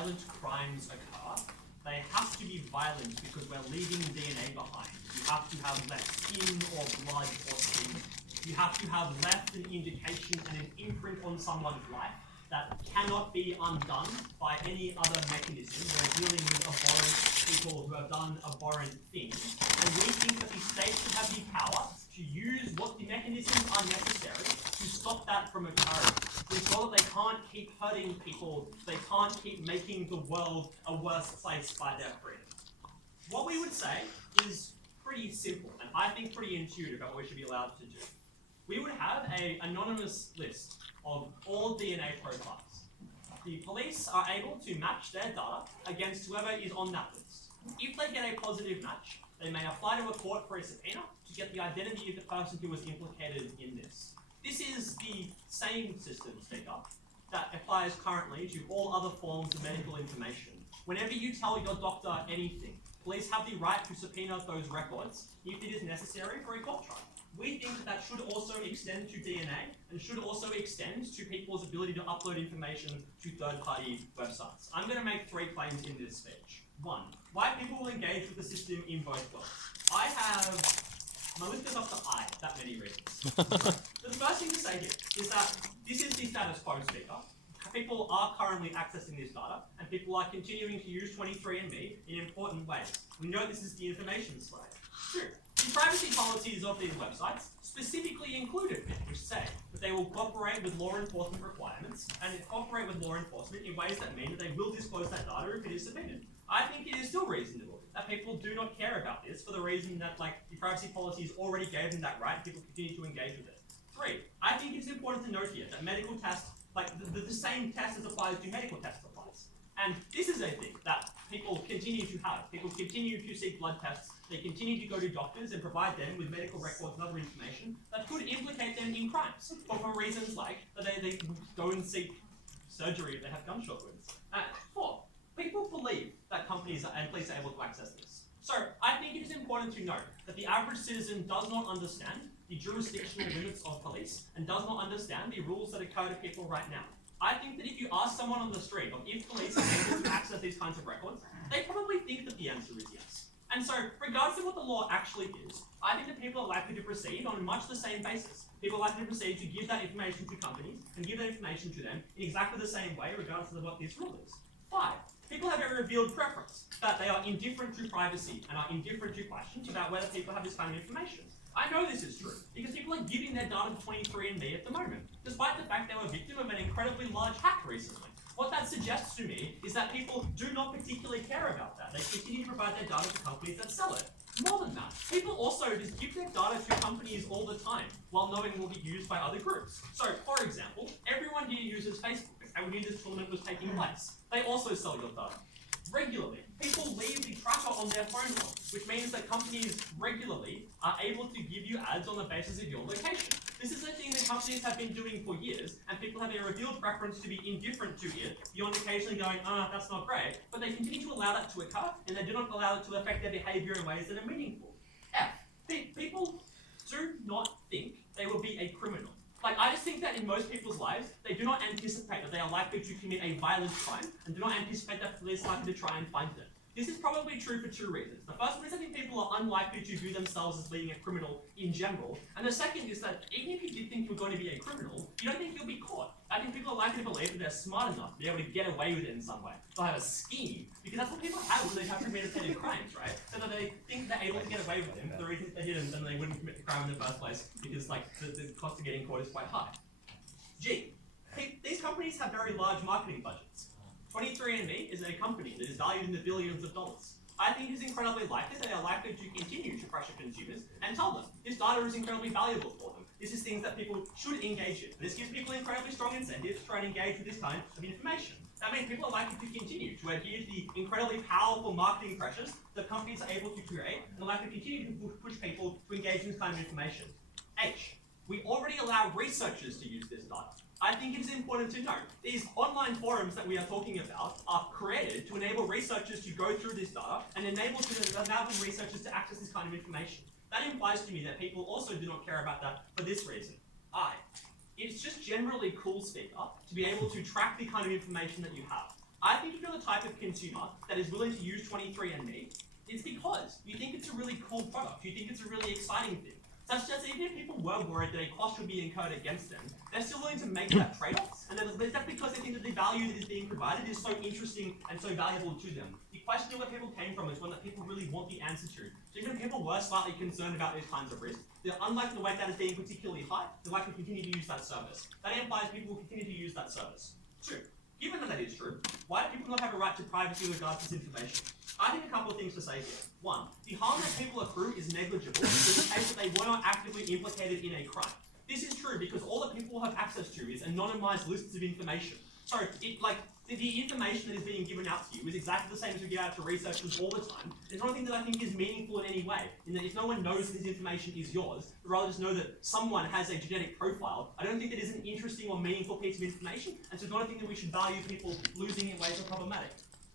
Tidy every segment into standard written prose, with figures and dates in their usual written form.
violent crimes occur, they have to be violent because we're leaving DNA behind. You have to have left skin or blood or skin. You have to have left an indication and an imprint on someone's life that cannot be undone by any other mechanism. We're dealing with abhorrent people who have done abhorrent things. And we think that the state should have the power to use what the mechanisms are necessary to stop that from occurring. To ensure that they can't keep hurting people, they can't keep making the world a worse place by their freedom. What we would say is pretty simple, and I think pretty intuitive about what we should be allowed to do. We would have an anonymous list of all DNA profiles. The police are able to match their data against whoever is on that list. If they get a positive match, they may apply to a court for a subpoena to get the identity of the person who was implicated in this. This is the same system, Speaker, that applies currently to all other forms of medical information. Whenever you tell your doctor anything, police have the right to subpoena those records if it is necessary for a court trial. We think that that should also extend to DNA and should also extend to people's ability to upload information to third-party websites. I'm going to make 3 claims in this speech. 1, why people will engage with the system in both worlds. I have, my list goes up to I, that many reasons. The first thing to say here is that this is the status quo, Speaker. People are currently accessing this data, and people are continuing to use 23andMe in important ways. We know this is the information slide. 2, the privacy policies of these websites specifically included which say that they will cooperate with law enforcement requirements and cooperate with law enforcement in ways that mean that they will disclose that data if it is subpoenaed. I think it is still reasonable that people do not care about this for the reason that the privacy policies already gave them that right, people continue to engage with it. 3, I think it's important to note here that medical tests, the same test as applies to medical tests applies. And this is a thing that people continue to have. People continue to seek blood tests. They continue to go to doctors and provide them with medical records and other information that could implicate them in crimes, or for reasons like that they go and seek surgery if they have gunshot wounds. 4, people believe that companies and police are able to access this. So I think it is important to note that the average citizen does not understand the jurisdictional limits of police and does not understand the rules that occur to people right now. I think that if you ask someone on the street of if police are able to access these kinds of records, they probably think that the answer is yes. And so, regardless of what the law actually is, I think that people are likely to proceed on much the same basis. People are likely to proceed to give that information to companies and give that information to them in exactly the same way, regardless of what this rule is. 5, people have a revealed preference that they are indifferent to privacy and are indifferent to questions about whether people have this kind of information. I know this is true because people are giving their data to 23andMe at the moment, despite the fact they were victim of an incredibly large hack recently. What that suggests to me is that people do not particularly care about that. They continue to provide their data to companies that sell it. More than that, people also just give their data to companies all the time while knowing it will be used by other groups. So, for example, everyone here uses Facebook, and we knew this tournament was taking place. They also sell your data. Regularly, people leave the tracker on their phone log, which means that companies regularly are able to give you ads on the basis of your location. This is a thing that companies have been doing for years, and people have a revealed preference to be indifferent to it, beyond occasionally going, that's not great, but they continue to allow that to occur, and they do not allow it to affect their behavior in ways that are meaningful. People do not think they will be a criminal. I just think that in most people's lives, they do not anticipate that they are likely to commit a violent crime and do not anticipate that police are likely to try and find them. This is probably true for 2 reasons. The first one is I think people are unlikely to view themselves as being a criminal in general. And the second is that even if you did think you're going to be a criminal, you don't think you'll be caught. I think people are likely to believe that they're smart enough to be able to get away with it in some way. They'll have a scheme, because that's what people have when they have committed crimes, right? So that they think they're able to get away with it. The reason they didn't, then they wouldn't commit the crime in the first place, because the cost of getting caught is quite high. G, these companies have very large marketing budgets. 23andMe is a company that is valued in the billions of dollars. I think it is incredibly likely that they are likely to continue to pressure consumers and tell them this data is incredibly valuable for them. This is things that people should engage in. This gives people incredibly strong incentives to try and engage with this kind of information. That means people are likely to continue to adhere to the incredibly powerful marketing pressures that companies are able to create, and are likely to continue to push people to engage in this kind of information. H, we already allow researchers to use this data. I think it is important to note, these online forums that we are talking about are created to enable researchers to go through this data and enable researchers to access this kind of information. That implies to me that people also do not care about that for this reason. It's just generally cool, Speaker, to be able to track the kind of information that you have. I think if you're the type of consumer that is willing to use 23andMe, it's because you think it's a really cool product. You think it's a really exciting thing. Such that even if people were worried that a cost would be incurred against them, they're still willing to make that trade-off. And that's because they think that the value that is being provided is so interesting and so valuable to them. The question of where people came from is one that people really want the answer to. So even if people were slightly concerned about these kinds of risks, they're unlikely to weight that as being particularly high. They're likely to continue to use that service. That implies people will continue to use that service. 2. Given that that is true, why do people not have a right to privacy with regards to this information? I think a couple of things to say here. 1, the harm that people accrue is negligible in the case that they were not actively implicated in a crime. This is true because all that people will have access to is anonymized lists of information. So, the information that is being given out to you is exactly the same as we give out to researchers all the time. There's nothing that I think is meaningful in any way, in that if no one knows that this information is yours, but rather just know that someone has a genetic profile, I don't think that is an interesting or meaningful piece of information, and so it's not a thing that we should value people losing in ways that are problematic.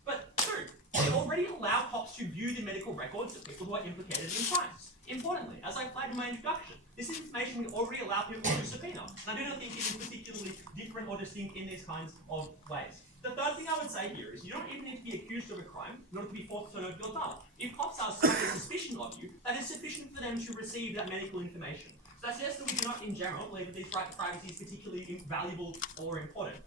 But 2, we already allow cops to view the medical records of people who are implicated in crimes. Importantly, as I flagged in my introduction, this is information we already allow people to subpoena, and I do not think it is particularly different or distinct in these kinds of ways. The third thing I would say here is you don't even need to be accused of a crime in order to be forced to turn over your data. If cops are slightly suspicion of you, that is sufficient for them to receive that medical information. So that suggests that we do not, in general, believe that this right to privacy is particularly valuable or important.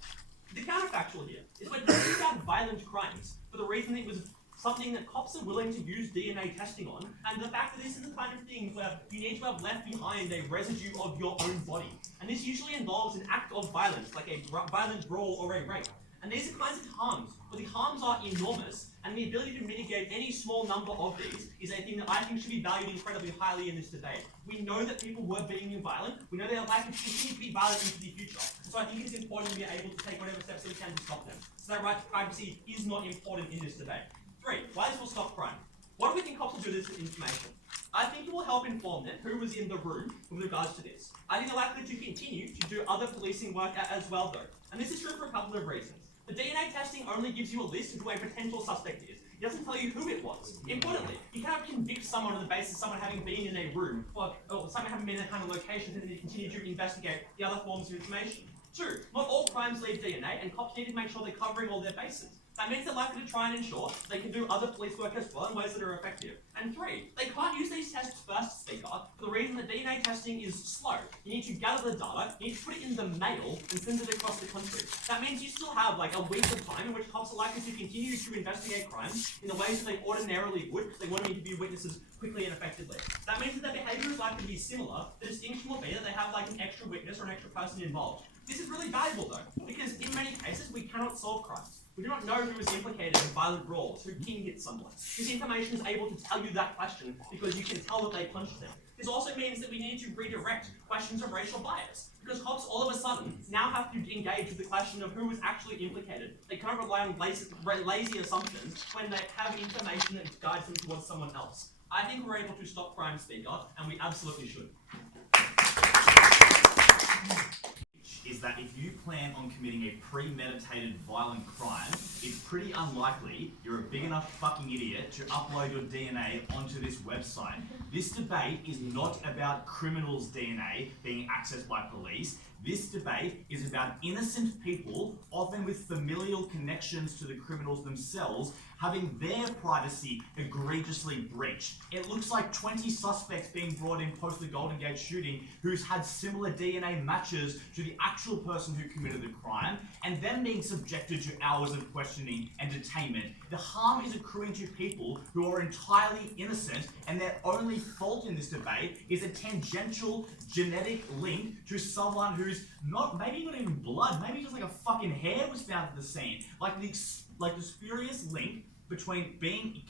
The counterfactual here is we're talking about violent crimes for the reason that it was something that cops are willing to use DNA testing on, and the fact that this is the kind of thing where you need to have left behind a residue of your own body. And this usually involves an act of violence, like a violent brawl or a rape. And these are kinds of harms, but the harms are enormous, and the ability to mitigate any small number of these is a thing that I think should be valued incredibly highly in this debate. We know that people were being violent, we know they are likely to continue to be violent into the future, so I think it is important to be able to take whatever steps that we can to stop them. So that right to privacy is not important in this debate. 3, why this will stop crime. What do we think cops will do with this information? I think it will help inform them who was in the room with regards to this. I think they're likely to continue to do other policing work as well though, and this is true for a couple of reasons. The DNA testing only gives you a list of who a potential suspect is. It doesn't tell you who it was. Importantly, you cannot convict someone on the basis of someone having been in a room or someone having been in a kind of location and then you continue to investigate the other forms of information. 2, not all crimes leave DNA, and cops need to make sure they're covering all their bases. That means they're likely to try and ensure they can do other police work as well in ways that are effective. And 3, they can't use these tests first, speaker, for the reason that DNA testing is slow. You need to gather the data, you need to put it in the mail, and send it across the country. That means you still have like a week of time in which cops are likely to continue to investigate crimes in the ways that they ordinarily would, because they want to interview witnesses quickly and effectively. That means that their behaviour is likely to be similar. The distinction will be that they have like an extra witness or an extra person involved. This is really valuable though, because in many cases we cannot solve crimes. We do not know who is implicated in violent brawls, who king hit someone. This information is able to tell you that question because you can tell that they punched them. This also means that we need to redirect questions of racial bias, because cops all of a sudden now have to engage with the question of who was actually implicated. They can't rely on lazy assumptions when they have information that guides them towards someone else. I think we're able to stop crime, speaker, and we absolutely should. Is that if you plan on committing a premeditated violent crime, it's pretty unlikely you're a big enough fucking idiot to upload your DNA onto this website. This debate is not about criminals' DNA being accessed by police. This debate is about innocent people, often with familial connections to the criminals themselves, having their privacy egregiously breached. It looks like 20 suspects being brought in post the Golden Gate shooting who's had similar DNA matches to the actual person who committed the crime, and them being subjected to hours of questioning and detainment. The harm is accruing to people who are entirely innocent, and their only fault in this debate is a tangential genetic link to someone who's maybe not even blood, maybe just like a fucking hair was found at the scene. Like the spurious link between being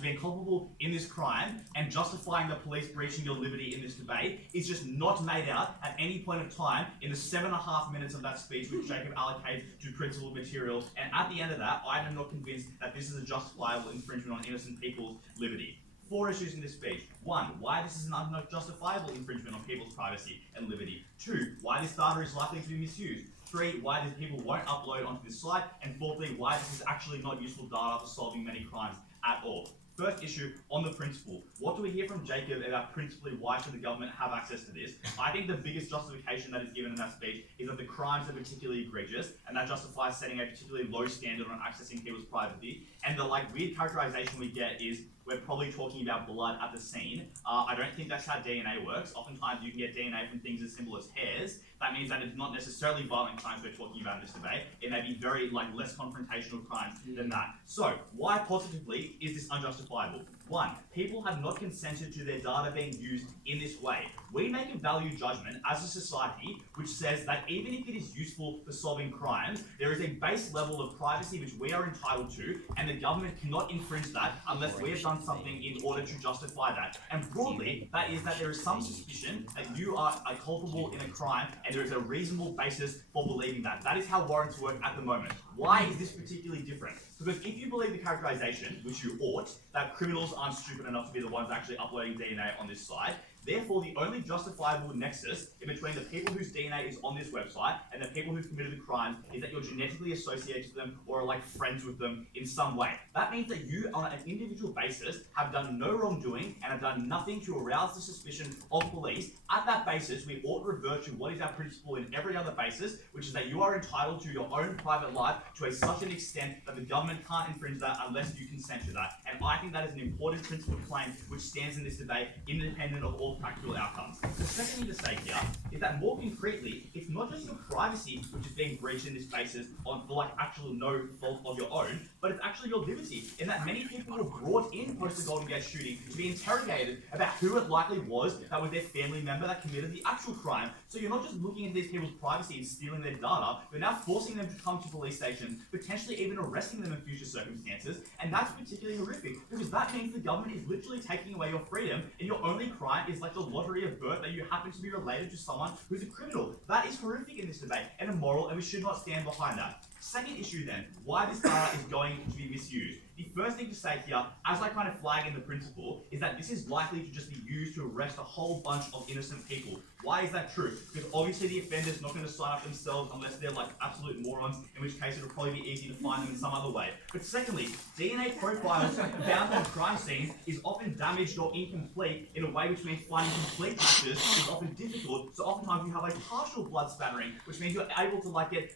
being culpable in this crime and justifying the police breaching your liberty in this debate is just not made out at any point of time in the 7.5 minutes of that speech which Jacob allocates to principal material. And at the end of that, I am not convinced that this is a justifiable infringement on innocent people's liberty. 4 issues in this speech. 1, why this is an unjustifiable infringement on people's privacy and liberty. 2, why this data is likely to be misused. 3, why these people won't upload onto this site. And 4, why this is actually not useful data for solving many crimes at all. First issue on the principle. What do we hear from Jacob about principally why should the government have access to this? I think the biggest justification that is given in that speech is that the crimes are particularly egregious, and that justifies setting a particularly low standard on accessing people's privacy. And the weird characterization we get is we're probably talking about blood at the scene. I don't think that's how DNA works. Oftentimes you can get DNA from things as simple as hairs. That means that it's not necessarily violent crimes we're talking about in this debate. It may be very less confrontational crimes than that. So why positively is this unjustifiable? One, people have not consented to their data being used in this way. We make a value judgment as a society which says that even if it is useful for solving crimes, there is a base level of privacy which we are entitled to, and the government cannot infringe that unless we have done something in order to justify that. And broadly, that is that there is some suspicion that you are culpable in a crime, and there is a reasonable basis for believing that. That is how warrants work at the moment. Why is this particularly different? Because if you believe the characterization, which you ought, that criminals aren't stupid enough to be the ones actually uploading DNA on this site, therefore the only justifiable nexus in between the people whose DNA is on this website and the people who've committed the crimes is that you're genetically associated to them or are friends with them in some way. That means that you, on an individual basis, have done no wrongdoing and have done nothing to arouse the suspicion of police. At that basis, we ought to revert to what is our principle in every other basis, which is that you are entitled to your own private life to such an extent that the government can't infringe that unless you consent to that. And I think that is an important principle claim which stands in this debate, independent of all practical outcomes. The second thing to say here is that more concretely, it's not just your privacy which is being breached in this basis for actual no fault of your own, but it's actually your liberty. In that many people were brought in post the Golden Gate shooting to be interrogated about who it likely was that was their family member that committed the actual crime. So you're not just looking into these people's privacy and stealing their data, you're now forcing them to come to police stations, potentially even arresting them in future circumstances, and that's particularly horrific because that means the government is literally taking away your freedom, and your only crime is the lottery of birth that you happen to be related to someone who's a criminal. That is horrific in this debate and immoral, and we should not stand behind that. Second issue then, why this data is going to be misused. The first thing to say here, as I kind of flag in the principle, is that this is likely to just be used to arrest a whole bunch of innocent people. Why is that true? Because obviously the offender's not going to sign up themselves unless they're absolute morons, in which case it'll probably be easy to find them in some other way. But secondly, DNA profiles found on crime scenes is often damaged or incomplete in a way which means finding complete matches is often difficult. So oftentimes you have partial blood spattering, which means you're able to get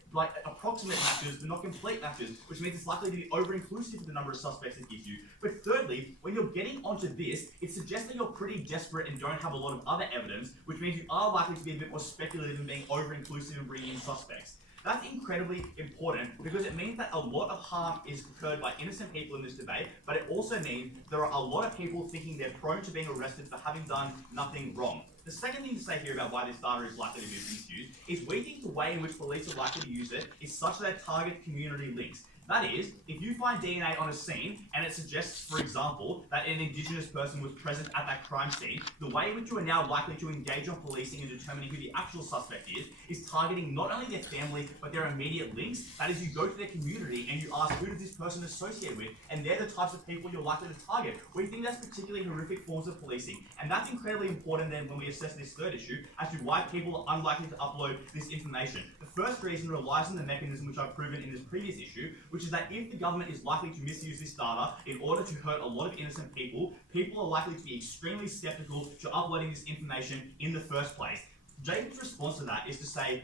approximate matches but not complete matches, which means it's likely to be over-inclusive of the number of suspects it gives you. But thirdly, when you're getting onto this, it suggests that you're pretty desperate and don't have a lot of other evidence, which means you are likely to be a bit more speculative and being over-inclusive and bringing in suspects. That's incredibly important because it means that a lot of harm is occurred by innocent people in this debate, but it also means there are a lot of people thinking they're prone to being arrested for having done nothing wrong. The second thing to say here about why this data is likely to be misused is we think the way in which police are likely to use it is such that it targets community links. That is, if you find DNA on a scene and it suggests, for example, that an Indigenous person was present at that crime scene, the way in which you are now likely to engage on policing and determining who the actual suspect is targeting not only their family, but their immediate links. That is, you go to their community and you ask, who does this person associate with? And they're the types of people you're likely to target. We think that's particularly horrific forms of policing. And that's incredibly important then when we assess this third issue as to why people are unlikely to upload this information. The first reason relies on the mechanism which I've proven in this previous issue, which is that if the government is likely to misuse this data in order to hurt a lot of innocent people, people are likely to be extremely skeptical to uploading this information in the first place. Jacob's response to that is to say,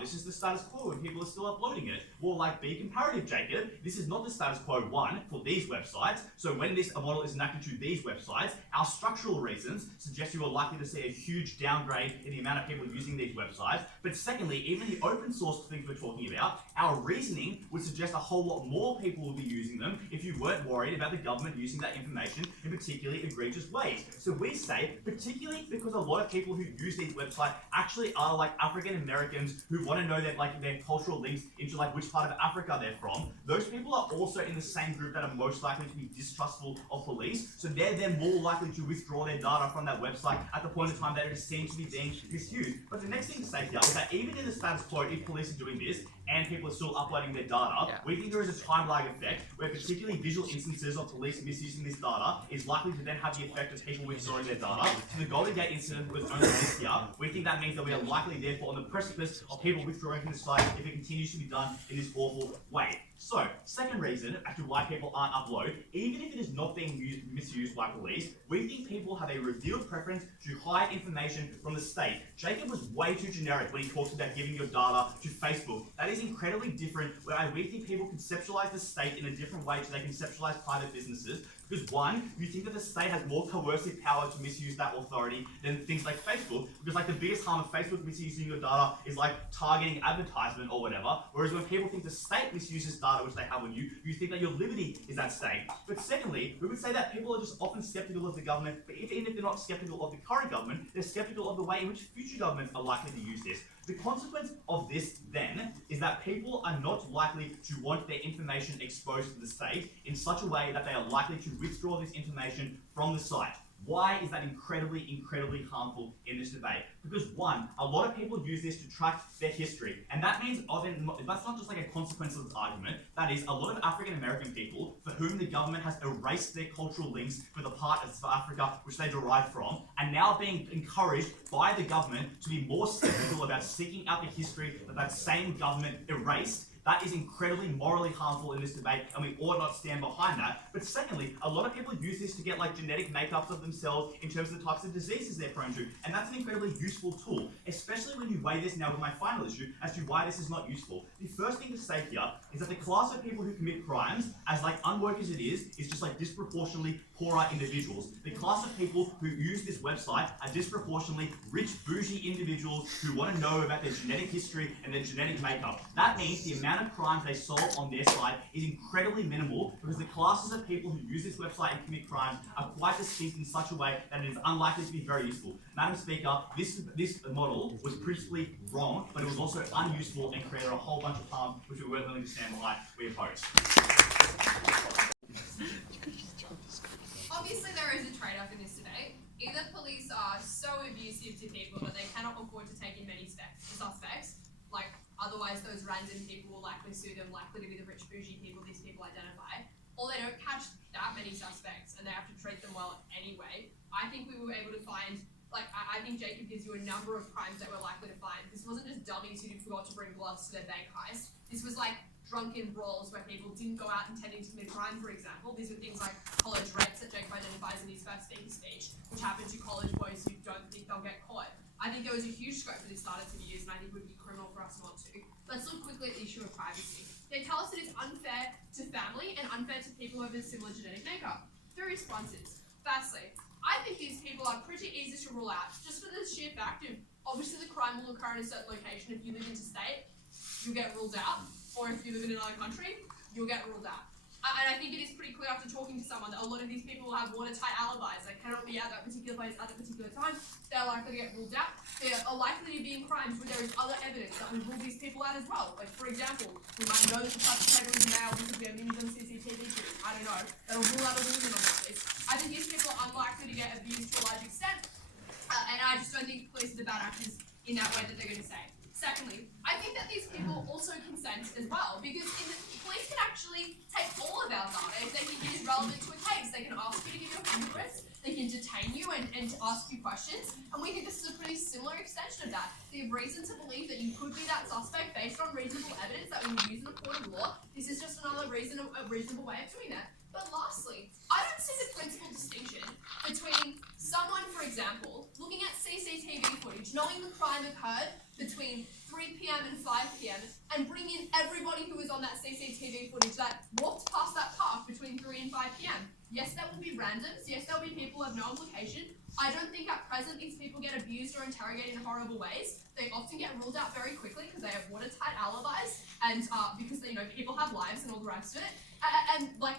this is the status quo and people are still uploading it. Well, be comparative, Jacob. This is not the status quo, one, for these websites. So when this model is enacted to these websites, our structural reasons suggest you are likely to see a huge downgrade in the amount of people using these websites. But secondly, even the open source things we're talking about, our reasoning would suggest a whole lot more people will be using them if you weren't worried about the government using that information in particularly egregious ways. So we say, particularly because a lot of people who use these websites actually are African Americans who want to know their cultural links into which part of Africa they're from. Those people are also in the same group that are most likely to be distrustful of police. So they're then more likely to withdraw their data from that website at the point in time that it seems to be being misused. But the next thing to say here is that even in the status quo, if police are doing this and people are still uploading their data, we think there is a time lag effect where particularly visual instances of police misusing this data is likely to then have the effect of people withdrawing their data. So the Golden Gate incident was only this year. We think that means that we are likely therefore on the precipice of people withdrawing from the site if it continues to be done in this awful way. So, second reason as to why people aren't upload, even if it is not being misused by police, we think people have a revealed preference to hide information from the state. Jacob was way too generic when he talks about giving your data to Facebook. That is incredibly different, where we think people conceptualize the state in a different way to they conceptualize private businesses. Because one, you think that the state has more coercive power to misuse that authority than things like Facebook, because like the biggest harm of Facebook misusing your data is like targeting advertisement or whatever, whereas when people think the state misuses data which they have on you, you think that your liberty is at stake. But secondly, we would say that people are just often skeptical of the government, but even if they're not skeptical of the current government, they're skeptical of the way in which future governments are likely to use this. The consequence of this, then, is that people are not likely to want their information exposed to the state in such a way that they are likely to withdraw this information from the site. Why is that incredibly harmful in this debate? Because one, a lot of people use this to track their history, and that means that's not just like a consequence of this argument. That is, a lot of African American people for whom the government has erased their cultural links for the part of Africa which they derive from, and now being encouraged by the government to be more skeptical about seeking out the history that that same government erased. That is incredibly morally harmful in this debate, and we ought not stand behind that. But secondly, a lot of people use this to get like genetic makeups of themselves in terms of the types of diseases they're prone to, and that's an incredibly useful tool, especially when you weigh this now with my final issue as to why this is not useful. The first thing to say here is that the class of people who commit crimes, as like unwoke as it is just like disproportionately poorer individuals. The class of people who use this website are disproportionately rich, bougie individuals who want to know about their genetic history and their genetic makeup. That means the amount of crimes they solve on their site is incredibly minimal, because the classes of people who use this website and commit crimes are quite distinct in such a way that it is unlikely to be very useful. Madam Speaker, this model was principally wrong, but it was also unuseful and created a whole bunch of harm which we weren't willing to stand behind. We oppose. Obviously, there is a trade-off in this debate. Either police are so abusive to people that they cannot afford to take in many suspects, like otherwise those random people will likely sue them, likely to be the rich bougie people these people identify, or they don't catch that many suspects and they have to treat them well anyway. I think we were able to find, I think Jacob gives you a number of crimes that we're likely to find. This wasn't just dummies who forgot to bring gloves to their bank heist. This was like drunken brawls where people didn't go out intending to commit crime, for example. These are things like college rapes that Jacob identifies in his first speech, which happen to college boys who don't think they'll get caught. I think there was a huge scope for this data to be used, and I think it would be criminal for us not to. Let's look quickly at the issue of privacy. They tell us that it's unfair to family and unfair to people who have a similar genetic makeup. 3 responses. Firstly, I think these people are pretty easy to rule out, just for the sheer fact of, obviously the crime will occur in a certain location. If you live interstate, you'll get ruled out. Or if you live in another country, you'll get ruled out. And I think it is pretty clear after talking to someone that a lot of these people will have watertight alibis. They cannot be at that particular place at a particular time. They're likely to get ruled out. They are likely to be in crimes where there is other evidence that will rule these people out as well. Like, for example, we might know that the perpetrator is a male because we have images on CCTV footage. I don't know. That'll rule out a woman on that list. I think these people are unlikely to get abused to a large extent. And I just don't think police are the bad actors in that way that they're going to say. Secondly, I think that these people also consent as well, because police can actually take all of our data if they think it is relevant to a case. They can ask you to give your fingerprints, they can detain you and to ask you questions, and we think this is a pretty similar extension of that. They have reason to believe that you could be that suspect based on reasonable evidence that we would use in a court of law. This is just another a reasonable way of doing that. But lastly, I don't see the principal distinction between someone, for example, looking at CCTV footage, knowing the crime occurred between 3 p.m. and 5 p.m. and bring in everybody who was on that CCTV footage that walked past that park between 3 and 5 p.m. Yes, there will be randoms. Yes, there will be people who have no obligation. I don't think at present these people get abused or interrogated in horrible ways. They often get ruled out very quickly because they have watertight alibis and because people have lives and all the rest of it. And life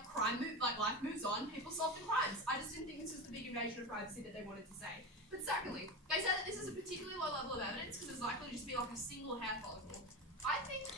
moves on, people solve the crimes. I just didn't think this was the big invasion of privacy that they wanted to say. But secondly, they said that this is a particularly low level of evidence because it's likely to just be like a single hair follicle. I think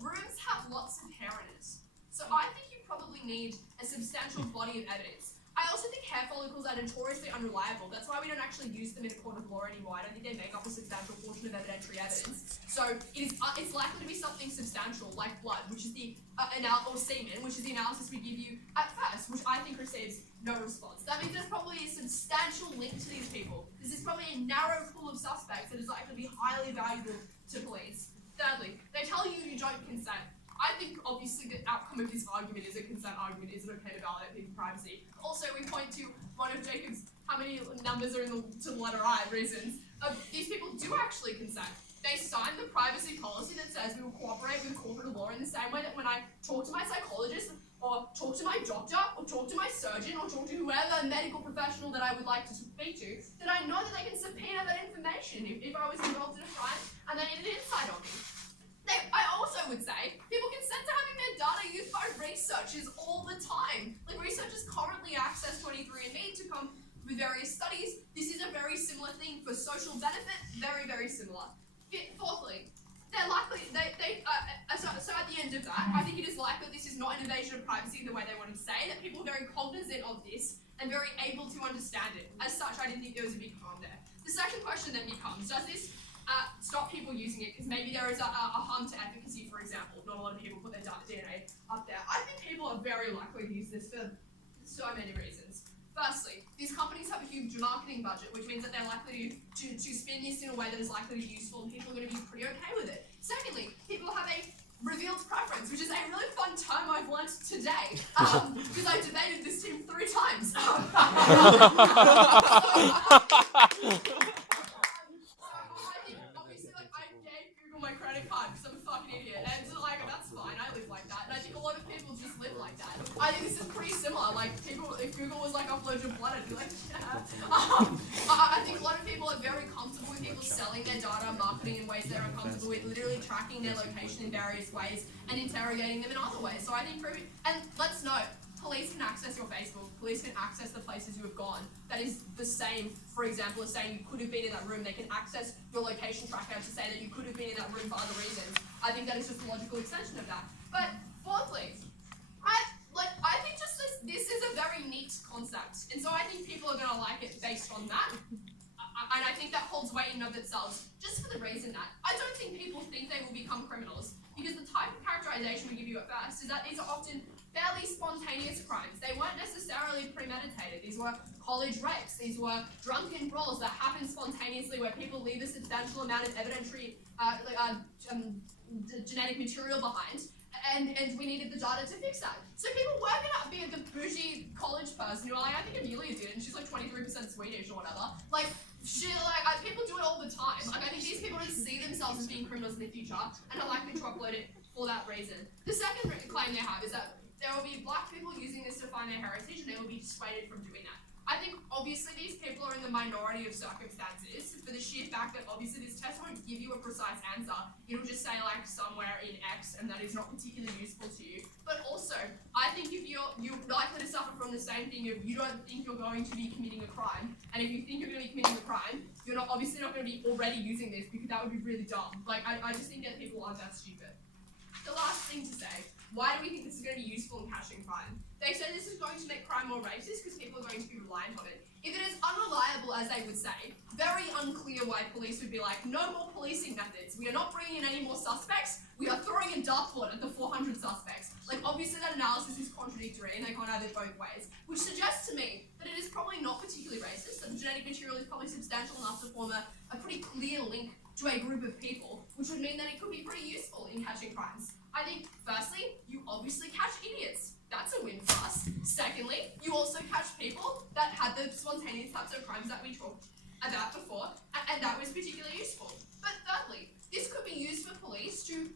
rooms have lots of hair in it. So I think you probably need a substantial body of evidence. I also think hair follicles are notoriously unreliable. That's why we don't actually use them in a court of law anymore. I don't think they make up a substantial portion of evidentiary evidence. So it's likely to be something substantial, like blood, which is the or semen, which is the analysis we give you at first, which I think receives no response. That means there's probably a substantial link to these people. This is probably a narrow pool of suspects that is likely to be highly valuable to police. Thirdly, they tell you you don't consent. I think obviously the outcome of this argument is a consent argument. Is it okay to validate people's privacy? Also, we point to one of Jacob's, how many numbers are in to the letter I reasons. These people do actually consent. They sign the privacy policy that says we will cooperate with corporate law in the same way that when I talk to my psychologist, or talk to my doctor, or talk to my surgeon, or talk to whoever medical professional that I would like to speak to, that I know that they can subpoena that information if I was involved in a crime and they need an insight on me. I also would say people consent to having their data used by researchers all the time. Like, researchers currently access 23andMe to come with various studies. This is a very similar thing for social benefit, very, very similar. Fourthly, they're likely, so at the end of that, I think it is likely this is not an invasion of privacy in the way they want to say, that people are very cognizant of this and very able to understand it. As such, I didn't think there was a big harm there. The second question then becomes, does this stop people using it? Because maybe there is a harm to efficacy, for example. Not a lot of people put their DNA up there. I think people are very likely to use this for so many reasons. Firstly, these companies have a huge marketing budget, which means that they're likely to spin this in a way that is likely to be useful, and people are going to be pretty okay with it. Secondly, people have a revealed preference, which is a really fun term I've learnt today, because I debated this team 3 times. My credit card because I'm a fucking idiot, and so, like, that's fine, I live like that, and I think a lot of people just live like that. I think this is pretty similar. Like, people, if Google was like upload your blood, I'd be like, yeah. I think a lot of people are very comfortable with people selling their data, marketing in ways they're uncomfortable with, literally tracking their location in various ways and interrogating them in other ways. So I think, and let's note, police can access your Facebook, police can access the places you have gone. That is the same, for example, as saying you could have been in that room. They can access your location tracker to say that you could have been in that room for other reasons. I think that is just a logical extension of that. But fourthly, I think just this is a very neat concept. And so I think people are going to like it based on that. And I think that holds weight in and of itself, just for the reason that I don't think people think they will become criminals, because the type of characterization we give you at first is that these are often fairly spontaneous crimes. They weren't necessarily premeditated. These were college rapes. These were drunken brawls that happen spontaneously, where people leave a substantial amount of evidentiary genetic material behind, and we needed the data to fix that. So people were going to be the bougie college person who, like, I think Amelia did, and she's like 23% Swedish or whatever. Like, people do it all the time. Like, I think these people don't see themselves as being criminals in the future, and are likely to upload it for that reason. The second claim they have is that there will be black people using this to find their heritage, and they will be dissuaded from doing that. I think obviously these people are in the minority of circumstances, for the sheer fact that obviously this test won't give you a precise answer. It'll just say, like, somewhere in X, and that is not particularly useful to you. But also, I think if you're likely to suffer from the same thing of you don't think you're going to be committing a crime, and if you think you're going to be committing a crime, you're obviously not going to be already using this, because that would be really dumb. Like, I just think that people aren't that stupid. The last thing to say, why do we think this is going to be useful in catching crime? They say this is going to make crime more racist because people are going to be reliant on it. If it is unreliable, as they would say, very unclear why police would be like, no more policing methods. We are not bringing in any more suspects. We are throwing a dartboard at the 400 suspects. Like, obviously that analysis is contradictory, and they can't have it both ways, which suggests to me that it is probably not particularly racist, that the genetic material is probably substantial enough to form a pretty clear link to a group of people, which would mean that it could be pretty useful in catching crimes. I think, firstly, you obviously catch idiots. That's a win for us. Secondly, you also catch people that had the spontaneous types of crimes that we talked about before, and that was particularly useful. But thirdly, this could be used for police to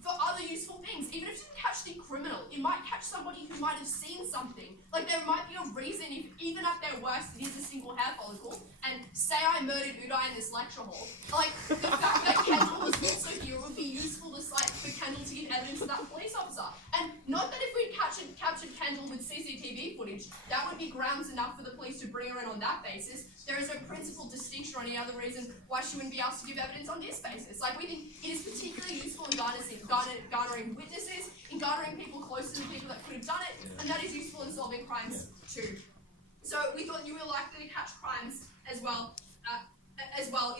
for other useful things. Even if it didn't catch the criminal, it might catch somebody who might have seen something. Like, there might be a reason, if even at their worst it is a single hair follicle, and say I murdered Udai in this lecture hall, like, the fact that Kendall was also here would be useful to, like, for Kendall to give evidence to that police officer. And not that if we captured Kendall with CCTV footage, that would be grounds enough for the police to bring her in on that basis. There is no principal distinction or any other reason why she wouldn't be asked to give evidence on this basis. Like, we think it is particularly useful in garnering witnesses, in garnering people closer to the people that could have done it, and that is useful in solving crimes too. So we thought you were likely to catch crimes as well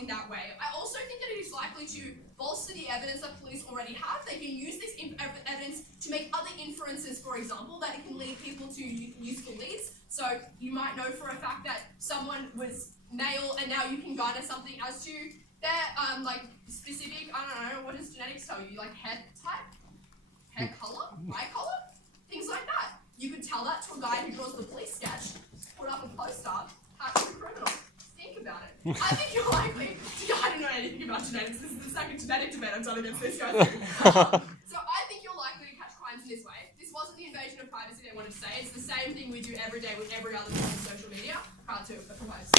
in that way. I also think that it is likely to bolster the evidence that police already have. They can use this evidence to make other inferences, for example, that it can lead people to useful leads. So you might know for a fact that someone was male, and now you can garner something as to their like specific, I don't know, what does genetics tell you? Like head type? hair colour, eye colour, things like that. You could tell that to a guy who draws the police sketch, put up a poster, catch a criminal. Think about it. I think you're likely to, I don't know anything about genetics. This is the second genetic debate I've done against this guy. So I think you're likely to catch crimes in this way. This wasn't the invasion of privacy they wanted to say. It's the same thing we do every day with every other piece of social media. Proud to propose.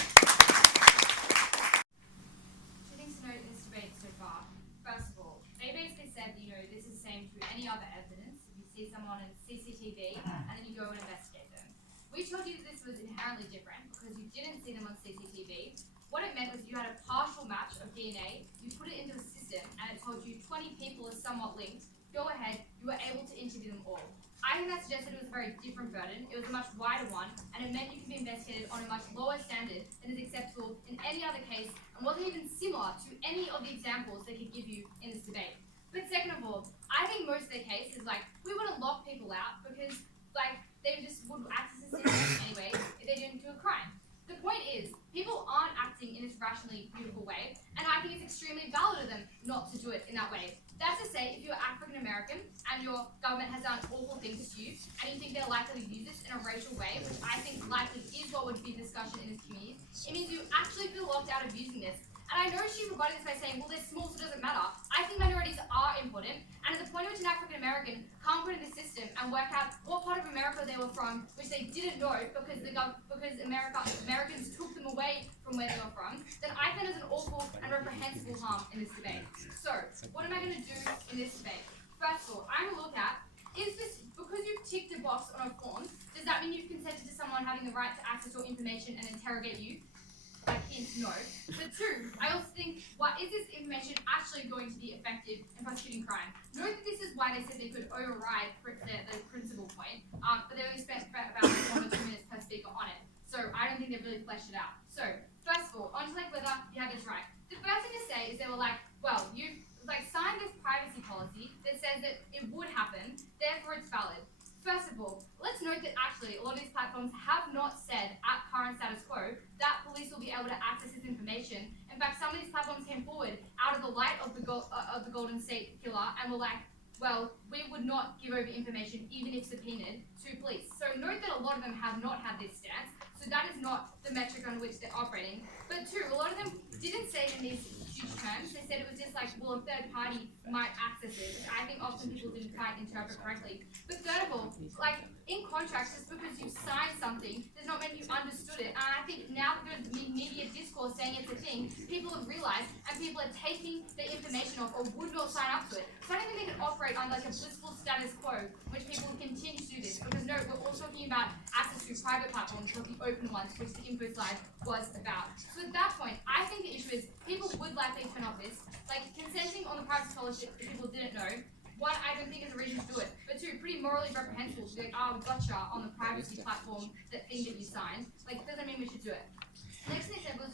Two things to note in this debate so far. First of all, they basically said, this is the same to any other evidence. If you see someone in CCTV and then you go and investigate them. We told you that this was inherently different because you didn't see them on CCTV. What it meant was you had a partial match of DNA, you put it into a system, and it told you 20 people are somewhat linked. Go ahead, you were able to interview them all. I think that suggested it was a very different burden. It was a much wider one, and it meant you could be investigated on a much lower standard than is acceptable in any other case, and wasn't even similar to any of the examples they could give you in this debate. But second of all, I think most of their case is we wouldn't lock people out because they just would access the system anyway if they didn't do a crime. The point is, people aren't acting in this rationally beautiful way, and I think it's extremely valid of them not to do it in that way. That's to say, if you're African American and your government has done awful things to you, and you think they're likely to use this in a racial way, which I think likely is what would be discussion in this community, it means you actually feel locked out of using this. And I know she's rebutting this by saying, well, they're small, so it doesn't matter. I think minorities are important, and at the point at which an African American can't put in the system and work out what part of America they were from, which they didn't know because Americans took them away from where they were from, then I think there's an awful and reprehensible harm in this debate. So, what am I going to do in this debate? First of all, I'm going to look at, is this, because you've ticked a box on a form, does that mean you've consented to someone having the right to access your information and interrogate you? No. But two, I also think, is this information actually going to be effective in prosecuting crime? Note that this is why they said they could override the principal point, but they only spent about 1 or 2 minutes per speaker on it. So I don't think they've really fleshed it out. So, first of all, on to whether you have this right. The first thing to say is they were you've signed this privacy policy that says that it would happen, therefore it's valid. First of all, let's note that actually a lot of these platforms have not said at current status quo that police will be able to access this information. In fact, some of these platforms came forward out of the light of the Golden State Killer and were we would not give over information even if subpoenaed to police. So note that a lot of them have not had this stance. So that is not the metric on which they're operating. But two, a lot of them didn't say it in these huge terms. They said it was just a third party might access it, which I think often people didn't quite interpret correctly. But third of all, in contracts, just because you signed something does not mean you understood it. And I think now that there's media discourse saying it's a thing, people have realized and people are taking the information off or would not sign up to it. So I don't think they can operate on a blissful status quo, which people will continue to do this. Because no, we're all talking about access to private platforms, not the open ones, which the info slide was about. So at that point, I think the issue is people would likely turn off this. Consenting on the privacy policy if people didn't know. One, I don't think is a reason to do it. But two, pretty morally reprehensible to be we gotcha on the privacy platform, that thing that you signed. Doesn't mean we should do it. Next thing they said was,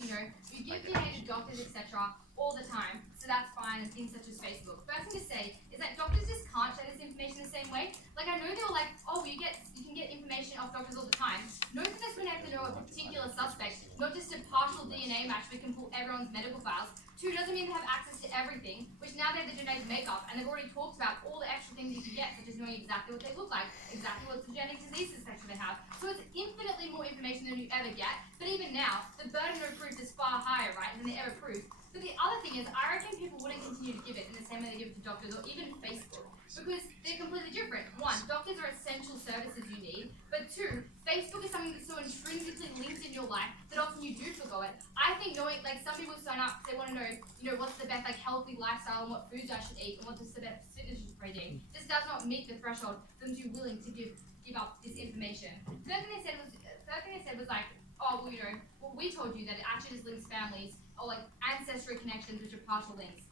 you give DNA to doctors, etc. all the time, so that's fine, and things such as Facebook. First thing to say is that doctors just can't share this information the same way. I know they were you can get information off doctors all the time. Note that that's when they have to know a particular suspect, not just a partial DNA match we can pull everyone's medical files. Two, doesn't mean they have access to everything, which now they have the genetic makeup, and they've already talked about all the extra things you can get, such as knowing exactly what they look like, exactly what genetic diseases they have. So it's infinitely more information than you ever get, but even now, the burden of proof is far higher, right, than they ever proved. But the other thing is, I reckon people wouldn't continue to give it in the same way they give it to doctors or even Facebook, because they're completely different. One, doctors are essential services you need, but two, Facebook is something that's so intrinsically linked in your life that often you do forgo it. I think knowing, some people sign up, they want to know, what's the best, healthy lifestyle and what foods I should eat and what's the best citizenship regime. This does not meet the threshold for them to be willing to give up this information. Third thing they said was well, we told you that it actually just links families or ancestry connections, which are partial links.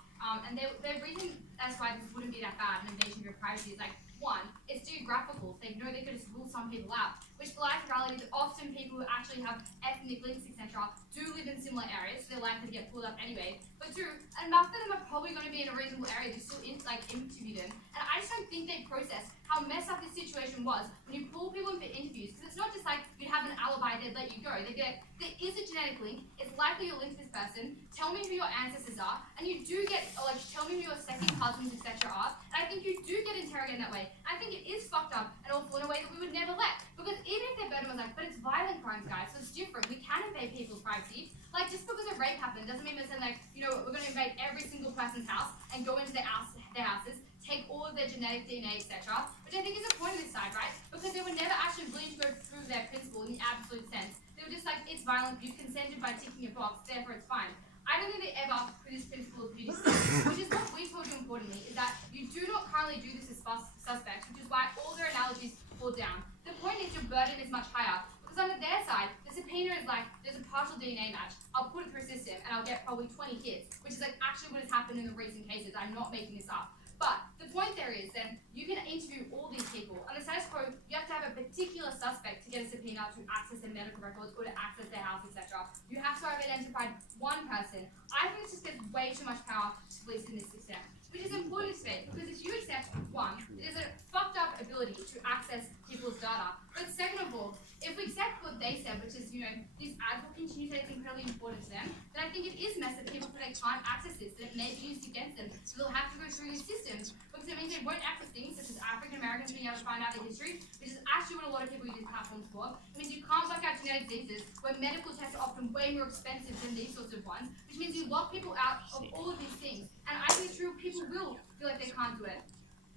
And their reason as why this wouldn't be that bad, an invasion of your privacy, is one, it's geographical. They know they could just rule some people out, which belies the reality that often people who actually have ethnic links, etc., do live in similar areas, so they're likely to get pulled up anyway. But two, enough of them are probably going to be in a reasonable area to still interview them. And I just don't think they process how messed up this situation was when you pull people in for interviews, because it's not just you'd have an alibi, they'd let you go. They'd be like, there is a genetic link, it's likely you're linked to this person, tell me who your ancestors are, and you do get, like, tell me who your second cousins, etc. are, and I think you do get interrogated that way. I think it is fucked up and awful in a way that we would never let. Because even if their burden was like, but it's violent crimes, guys, so it's different, we can invade people's privacy. Like, just because a rape happened doesn't mean we're saying, like, you know, we're going to invade every single person's house and go into their houses, take all of their genetic DNA, etc. Which I think is a point of this side, right? Because they were never actually willing to go through their principle in the absolute sense. They were just like, it's violent, you've consented by ticking a box, therefore it's fine. I don't think they ever put this principle of duty, which is what we told you importantly, is that you do not currently do this as suspects, which is why all their analogies fall down. The point is your burden is much higher. Because on their side, the subpoena is like, there's a partial DNA match, I'll put it through a system and I'll get probably 20 hits, which is like actually what has happened in the recent cases. I'm not making this up. But the point there is then, you can interview all these people. On the status quo, you have to have a particular suspect to get a subpoena to access their medical records or to access their house, etc. You have to have identified one person. I think this just gives way too much power to police in this system. Which is important to state, because if you accept one, there's a fucked up ability to access people's data. But second of all, if we accept what they said, which is, you know, these ads will continue to say it's incredibly important to them, then I think it is messed that people feel they can't access this, that it may be used against them. So they'll have to go through these systems, because it means they won't access things such as African Americans being able to find out their history, which is actually what a lot of people use these platforms for. It means you can't work out genetic diseases, where medical tests are often way more expensive than these sorts of ones, which means you lock people out of all of these things. And I think it's true, people will feel like they can't do it.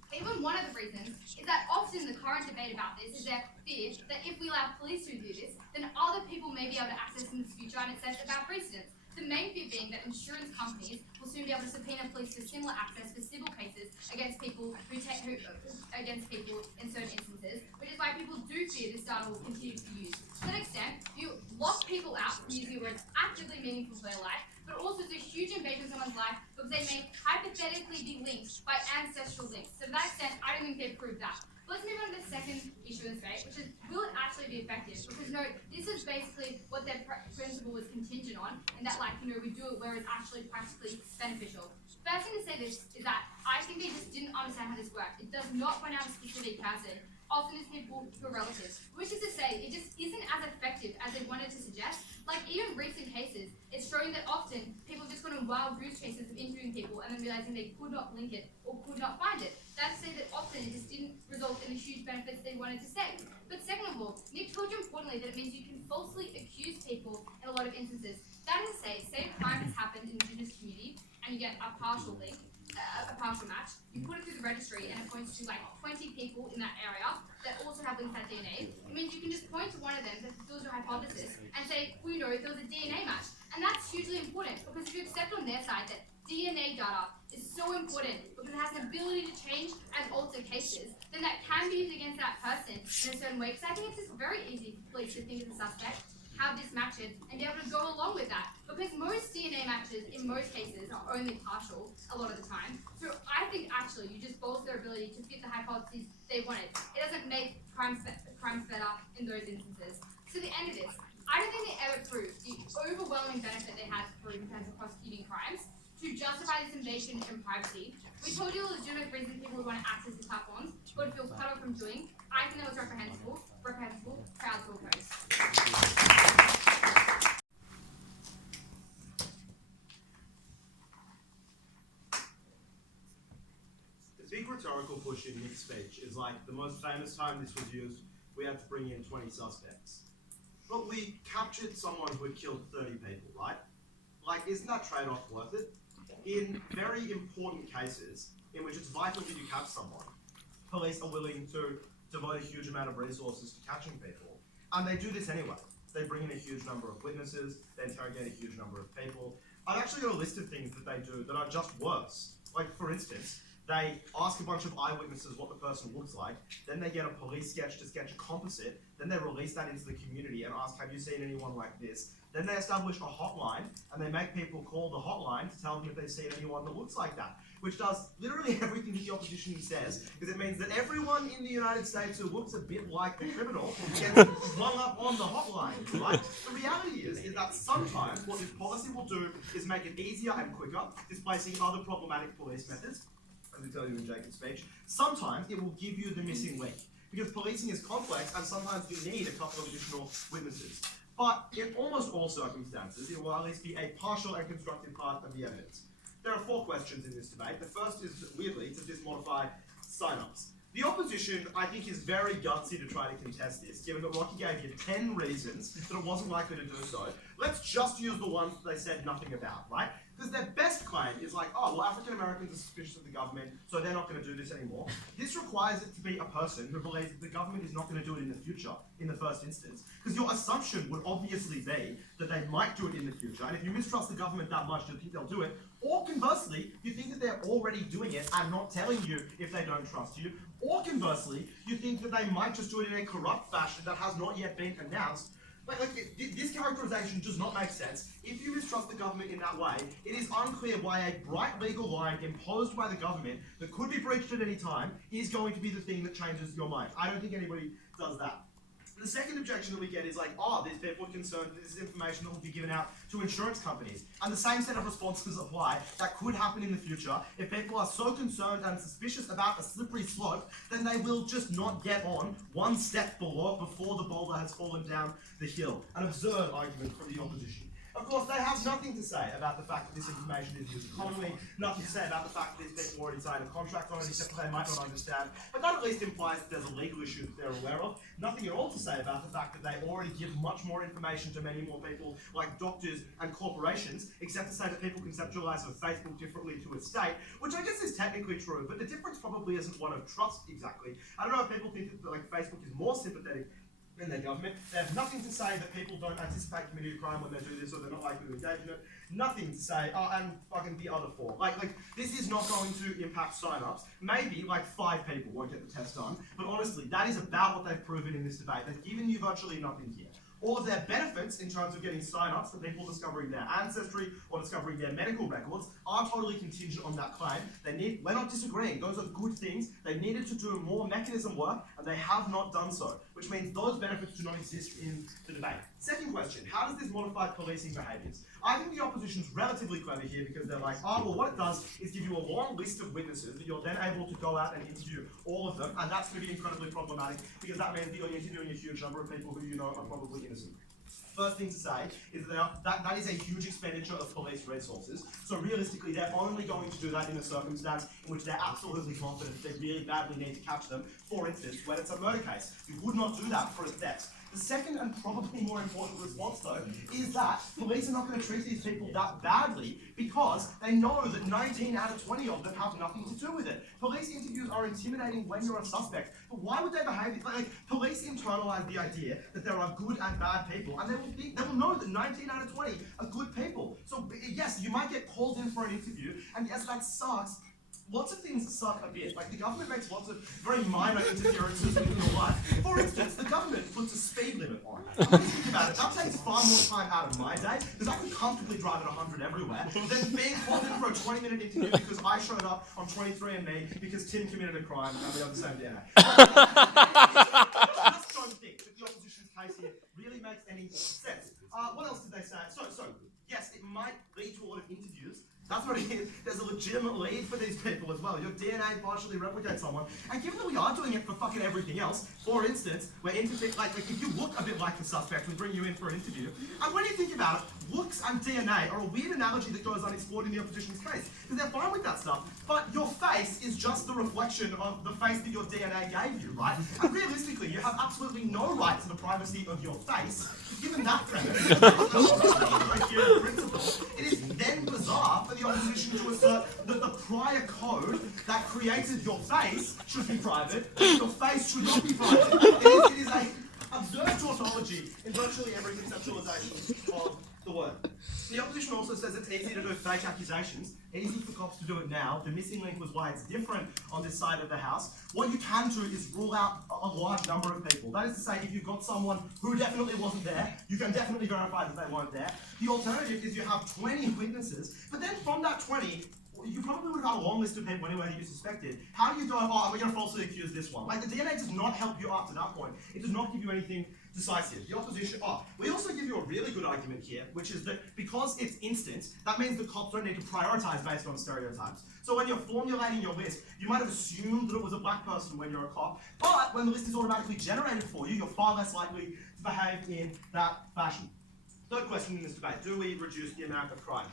Even one of the reasons is that often the current debate about this is their fear that if we allow police to do this, then other people may be able to access in the future, and it sets about precedents. The main fear being that insurance companies will soon be able to subpoena police for similar access for civil cases against people against people in certain instances, which is why people do fear this data will continue to be used. To that extent, you lock people out from using where it's actively meaningful for their life, but also it's a huge invasion of someone's life because they may hypothetically be linked by ancestral links. So to that extent, I don't think they've proved that. But let's move on to the second issue in this debate, which is, will it actually be effective? Because no, this is basically what their principle was contingent on, and that, like, you know, we do it where it's actually practically beneficial. First thing to say this is that I think they just didn't understand how this worked. It does not point out a specific person. Often it's people who are relatives, which is to say, it just isn't as effective as they wanted to suggest. Like, even recent cases, it's showing that often people just got on wild goose chases of interviewing people and then realizing they could not link it or could not find it. That's to say that often it just didn't result in the huge benefits they wanted to say. But second of all, Nick told you importantly that it means you can falsely accuse people in a lot of instances. That is to say a crime has happened in the Indigenous community and you get a partial link, a partial match, you put it through the registry and it points to like 20 people in that area that also have linked that DNA. It means you can just point to one of them that fulfills your hypothesis and say, well, you know, there was a DNA match. And that's hugely important because if you accept on their side that DNA data is so important because it has an ability to change and alter cases, then that can be used against that person in a certain way. Because I think it's just very easy for police to think of the suspect, have this matches, and be able to go along with that. Because most DNA matches, in most cases, are only partial a lot of the time. So I think actually you just bolster their ability to fit the hypotheses they wanted. It doesn't make crimes better in those instances. So the end of this, I don't think they ever proved the overwhelming benefit they had to prove in terms of prosecuting crimes to justify this invasion in privacy. We told you the legitimate reason people would want to access these platforms, but feel cut off from doing. I think that was reprehensible, proud to oppose. The big rhetorical push in Nick's speech is like the most famous time this was used, we had to bring in 20 suspects. But we captured someone who had killed 30 people, right? Like, isn't that trade-off worth it? In very important cases, in which it's vital that you catch someone, police are willing to devote a huge amount of resources to catching people. And they do this anyway. They bring in a huge number of witnesses, they interrogate a huge number of people. I've actually got a list of things that they do that are just worse. Like, for instance, they ask a bunch of eyewitnesses what the person looks like, then they get a police sketch to sketch a composite, then they release that into the community and ask, have you seen anyone like this? Then they establish a hotline, and they make people call the hotline to tell them if they've seen anyone that looks like that, which does literally everything that the opposition says, because it means that everyone in the United States who looks a bit like the criminal gets flung up on the hotline, right? The reality is that sometimes what this policy will do is make it easier and quicker, displacing other problematic police methods, as we tell you in Jacob's speech. Sometimes it will give you the missing link. because policing is complex and sometimes you need a couple of additional witnesses. But in almost all circumstances, it will at least be a partial and constructive part of the evidence. There are 4 questions in this debate. The first is, weirdly, to dismodify sign-ups. The opposition, I think, is very gutsy to try to contest this, given that Rocky gave you 10 reasons that it wasn't likely to do so. Let's just use the ones that they said nothing about, right? Because their best claim is like, oh, well, African Americans are suspicious of the government, so they're not going to do this anymore. This requires it to be a person who believes that the government is not going to do it in the future, in the first instance. Because your assumption would obviously be that they might do it in the future, and if you mistrust the government that much, you think they'll do it. Or conversely, you think that they're already doing it and not telling you if they don't trust you. Or conversely, you think that they might just do it in a corrupt fashion that has not yet been announced. This characterization does not make sense. If you mistrust the government in that way, it is unclear why a bright legal line imposed by the government that could be breached at any time is going to be the thing that changes your mind. I don't think anybody does that. The second objection that we get is like, oh, these people are concerned that this is information that will be given out to insurance companies. And the same set of responses apply. That could happen in the future. If people are so concerned and suspicious about a slippery slope, then they will just not get on one step below before the boulder has fallen down the hill. An absurd argument from the opposition. Of course, they have nothing to say about the fact that this information is used commonly, nothing to say about the fact that these people already signed a contract on it, except that they might not understand. But that at least implies that there's a legal issue that they're aware of. Nothing at all to say about the fact that they already give much more information to many more people, like doctors and corporations, except to say that people conceptualize of Facebook differently to a state, which I guess is technically true, but the difference probably isn't one of trust exactly. I don't know if people think that Facebook is more sympathetic in their government. They have nothing to say that people don't anticipate committing a crime when they do this, or they're not likely to engage in it. Nothing to say, oh, and fucking the other 4. Like this is not going to impact sign-ups. Maybe 5 people won't get the test done, but honestly, that is about what they've proven in this debate. They've given you virtually nothing here. All of their benefits in terms of getting sign-ups for people discovering their ancestry or discovering their medical records are totally contingent on that claim. We're not disagreeing. Those are good things. They needed to do more mechanism work, and they have not done so, which means those benefits do not exist in the debate. Second question, how does this modify policing behaviours? I think the opposition's relatively clever here because they're like, oh, well, what it does is give you a long list of witnesses that you're then able to go out and interview all of them, and that's going to be incredibly problematic because that means that you're interviewing a huge number of people who you know are probably innocent. First thing to say is that is a huge expenditure of police resources. So realistically, they're only going to do that in a circumstance in which they're absolutely confident they really badly need to catch them. For instance, when it's a murder case, you would not do that for a theft. The second and probably more important response, though, is that police are not going to treat these people that badly because they know that 19 out of 20 of them have nothing to do with it. Police interviews are intimidating when you're a suspect, but why would they behave? Police internalize the idea that there are good and bad people, and they will know that 19 out of 20 are good people. So yes, you might get called in for an interview, and yes, that sucks. Lots of things suck a bit. The government makes lots of very minor interferences in your life. For instance, the government puts a speed limit on. When you think about it, that takes far more time out of my day, because I can comfortably drive at 100 everywhere, than being called in for a 20-minute interview because I showed up on 23andMe because Tim committed a crime and we have the same DNA. I just don't think that the opposition's case here really makes any sense. What else did they say? So yes, it might lead to a lot of interviews. That's what it is. There's a legitimate lead for these people as well. Your DNA partially replicates someone. And given that we are doing it for fucking everything else, for instance, we're if you look a bit like the suspect, we bring you in for an interview. And when you think about it, looks and DNA are a weird analogy that goes unexplored in the opposition's case. Because they're fine with that stuff. But your face is just the reflection of the face that your DNA gave you, right? And realistically, you have absolutely no right to the privacy of your face. Given that premise, it is then bizarre for the opposition to assert that the prior code that created your face should be private, and your face should not be private. It is an absurd tautology in virtually every conceptualization of the word. The opposition also says it's easy to do fake accusations. Easy for cops to do it now. The missing link was why it's different on this side of the house. What you can do is rule out a large number of people. That is to say, if you've got someone who definitely wasn't there, you can definitely verify that they weren't there. The alternative is you have 20 witnesses, but then from that 20, you probably would have had a long list of people anyway that you suspected. How do you go, oh, we're going to falsely accuse this one? Like, the DNA does not help you up to that point. It does not give you anything decisive. The opposition, we also give you a really good argument here, which is that because it's instant, that means the cops don't need to prioritize based on stereotypes. So when you're formulating your list, you might have assumed that it was a black person when you're a cop, but when the list is automatically generated for you, you're far less likely to behave in that fashion. Third question in this debate, do we reduce the amount of crime?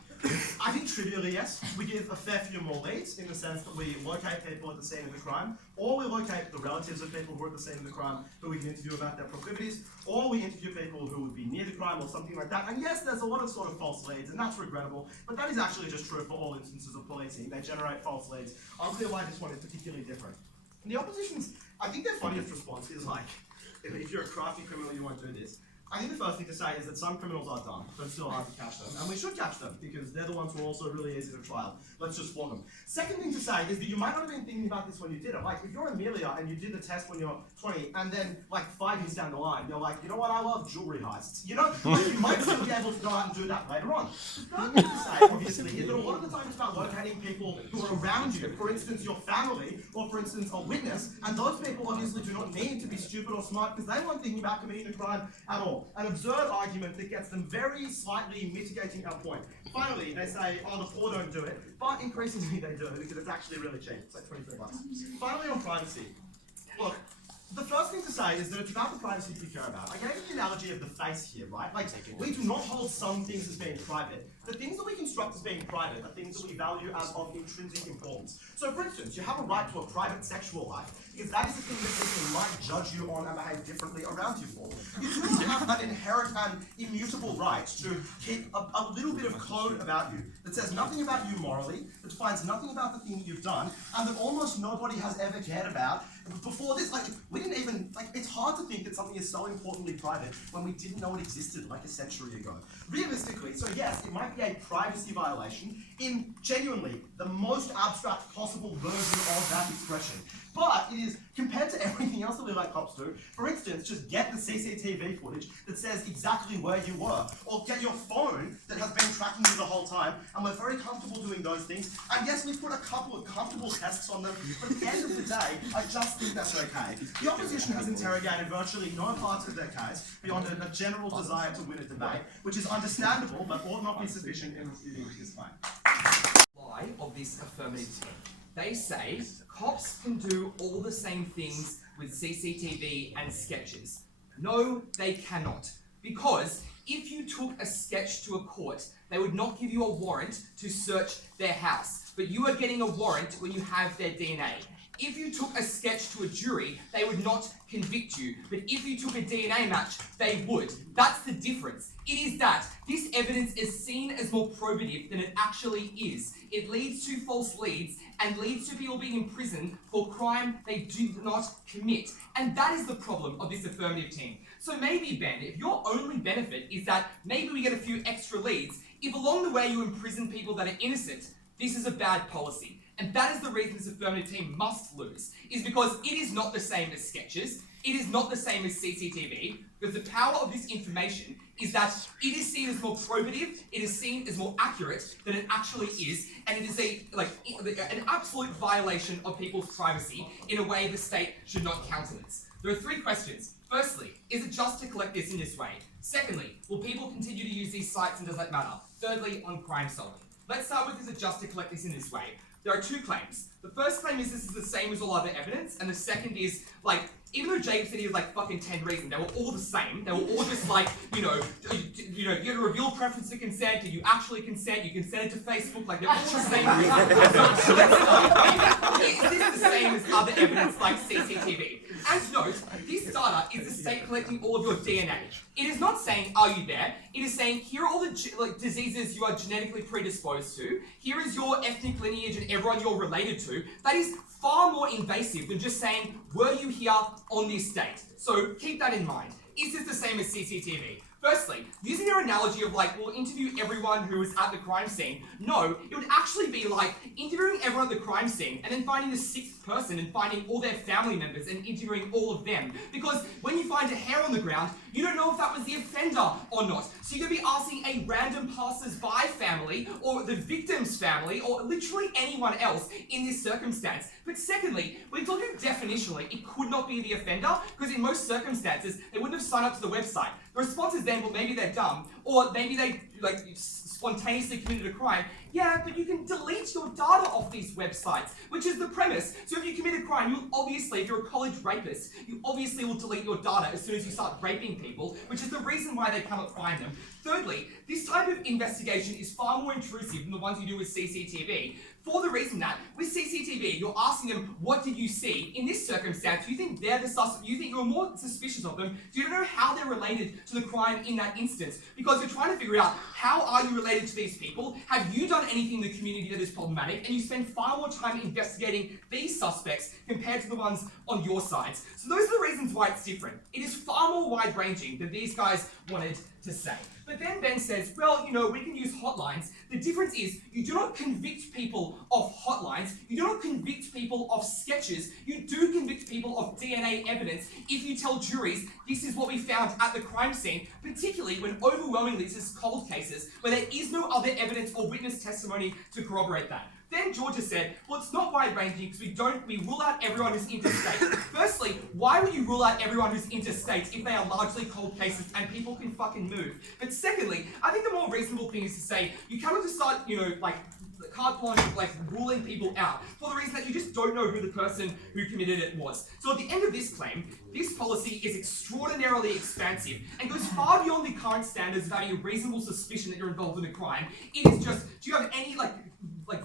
I think trivially, yes. We give a fair few more leads in the sense that we locate people at the scene of the crime, or we locate the relatives of people who are at the scene of the crime who we can interview about their proclivities, or we interview people who would be near the crime or something like that. And yes, there's a lot of sort of false leads, and that's regrettable, but that is actually just true for all instances of policing. They generate false leads. Unclear why this one is particularly different. And the opposition's, I think their funniest response is like, if you're a crafty criminal, you won't do this. I think the first thing to say is that some criminals are dumb, but it's still hard to catch them. And we should catch them, because they're the ones who are also really easy to trial. Let's just flog them. Second thing to say is that you might not have been thinking about this when you did it. Like, if you're Amelia and you did the test when you're 20, and then, like, 5 years down the line, you're like, you know what, I love jewelry heists. You know, like, you might still be able to go out and do that later on. The third thing to say, obviously, is that a lot of the time it's about locating people who are around you. For instance, your family, or for instance, a witness, and those people obviously do not need to be stupid or smart, because they weren't thinking about committing a crime at all. An absurd argument that gets them very slightly mitigating our point. Finally, they say, oh, the poor don't do it, but increasingly they do, because it's actually really cheap. It's like 23 bucks. Finally, on privacy. Look, the first thing to say is that it's about the privacy that you care about. I gave you the analogy of the face here, right? Like, we do not hold some things as being private. The things that we construct as being private are things that we value as of intrinsic importance. So, for instance, you have a right to a private sexual life, because that is the thing that people might judge you on and behave differently around you for. You do not have an inherent and immutable right to keep a little bit of code about you that says nothing about you morally, that defines nothing about the thing that you've done, and that almost nobody has ever cared about before this. Like, we didn't even, like, it's hard to think that something is so importantly private when we didn't know it existed like a century ago. Realistically, so yes, it might be a privacy violation in genuinely the most abstract possible version of that expression. But it is, compared to everything else that we let cops do, for instance, just get the CCTV footage that says exactly where you were, or get your phone that has been tracking you the whole time, and we're very comfortable doing those things. And yes, we've put a couple of comfortable tests on them, but at the end of the day, I just think that's okay. The opposition has interrogated virtually no parts of their case beyond a general desire to win a debate, which is understandable, but ought not be sufficient in refuting this claim. Lie of this affirmative team. They say cops can do all the same things with CCTV and sketches. No, they cannot. Because if you took a sketch to a court, they would not give you a warrant to search their house. But you are getting a warrant when you have their DNA. If you took a sketch to a jury, they would not convict you. But if you took a DNA match, they would. That's the difference. It is that this evidence is seen as more probative than it actually is. It leads to false leads and leads to people being imprisoned for crime they do not commit. And that is the problem of this affirmative team. So maybe, Ben, if your only benefit is that maybe we get a few extra leads, if along the way you imprison people that are innocent, this is a bad policy. And that is the reason this affirmative team must lose, is because it is not the same as sketches, it is not the same as CCTV, because the power of this information is that it is seen as more probative, it is seen as more accurate than it actually is, and it is an absolute violation of people's privacy in a way the state should not countenance. There are 3 questions. Firstly, is it just to collect this in this way? Secondly, will people continue to use these sites and does that matter? Thirdly, on crime solving. Let's start with, is it just to collect this in this way? There are 2 claims. The first claim is this is the same as all other evidence, and the second is, like, even though Jacob said he was like fucking 10 reasons, they were all the same. They were all just like, you had to reveal preference to consent, did you actually consent, you consented to Facebook, like they're all the same reasons. So let's start. Is this the same as other evidence like CCTV? And note, this data is the state collecting all of your DNA. It is not saying, are you there? It is saying, here are all the diseases you are genetically predisposed to. Here is your ethnic lineage and everyone you're related to. That is far more invasive than just saying, were you here on this date? So keep that in mind. is this the same as CCTV? Firstly, using your analogy of like, we'll interview everyone who was at the crime scene. No, it would actually be like interviewing everyone at the crime scene and then finding the sixth person and finding all their family members and interviewing all of them. Because when you find a hair on the ground, you don't know if that was the offender or not. So you're going to be asking a random passers-by family or the victim's family or literally anyone else in this circumstance. But secondly, when you look at definitionally, it could not be the offender because in most circumstances, they wouldn't have signed up to the website. The response is then, well, maybe they're dumb, or maybe they like spontaneously committed a crime. Yeah, but you can delete your data off these websites, which is the premise. So if you commit a crime, you'll obviously, if you're a college rapist, you obviously will delete your data as soon as you start raping people, which is the reason why they cannot find them. Thirdly, this type of investigation is far more intrusive than the ones you do with CCTV. For the reason that with CCTV, you're asking them, what did you see? In this circumstance, you think they're the suspect, you think you're more suspicious of them, so you don't know how they're related to the crime in that instance, because you're trying to figure out, how are you related to these people? Have you done anything in the community that is problematic? And you spend far more time investigating these suspects compared to the ones on your sides. So those are the reasons why it's different. It is far more wide-ranging than these guys wanted to say. But then Ben says, well, you know, we can use hotlines. The difference is you do not convict people of hotlines. You do not convict people of sketches. You do convict people of DNA evidence if you tell juries this is what we found at the crime scene, particularly when overwhelmingly this is cold cases where there is no other evidence or witness testimony to corroborate that. Then Georgia said, well, it's not wide-ranging because we rule out everyone who's interstate. Firstly, why would you rule out everyone who's interstate if they are largely cold cases and people can fucking move? But secondly, I think the more reasonable thing is to say, you cannot just start, you know, like, carte blanche, like ruling people out for the reason that you just don't know who the person who committed it was. So at the end of this claim, this policy is extraordinarily expansive and goes far beyond the current standards of having a reasonable suspicion that you're involved in a crime. It is just, do you have any like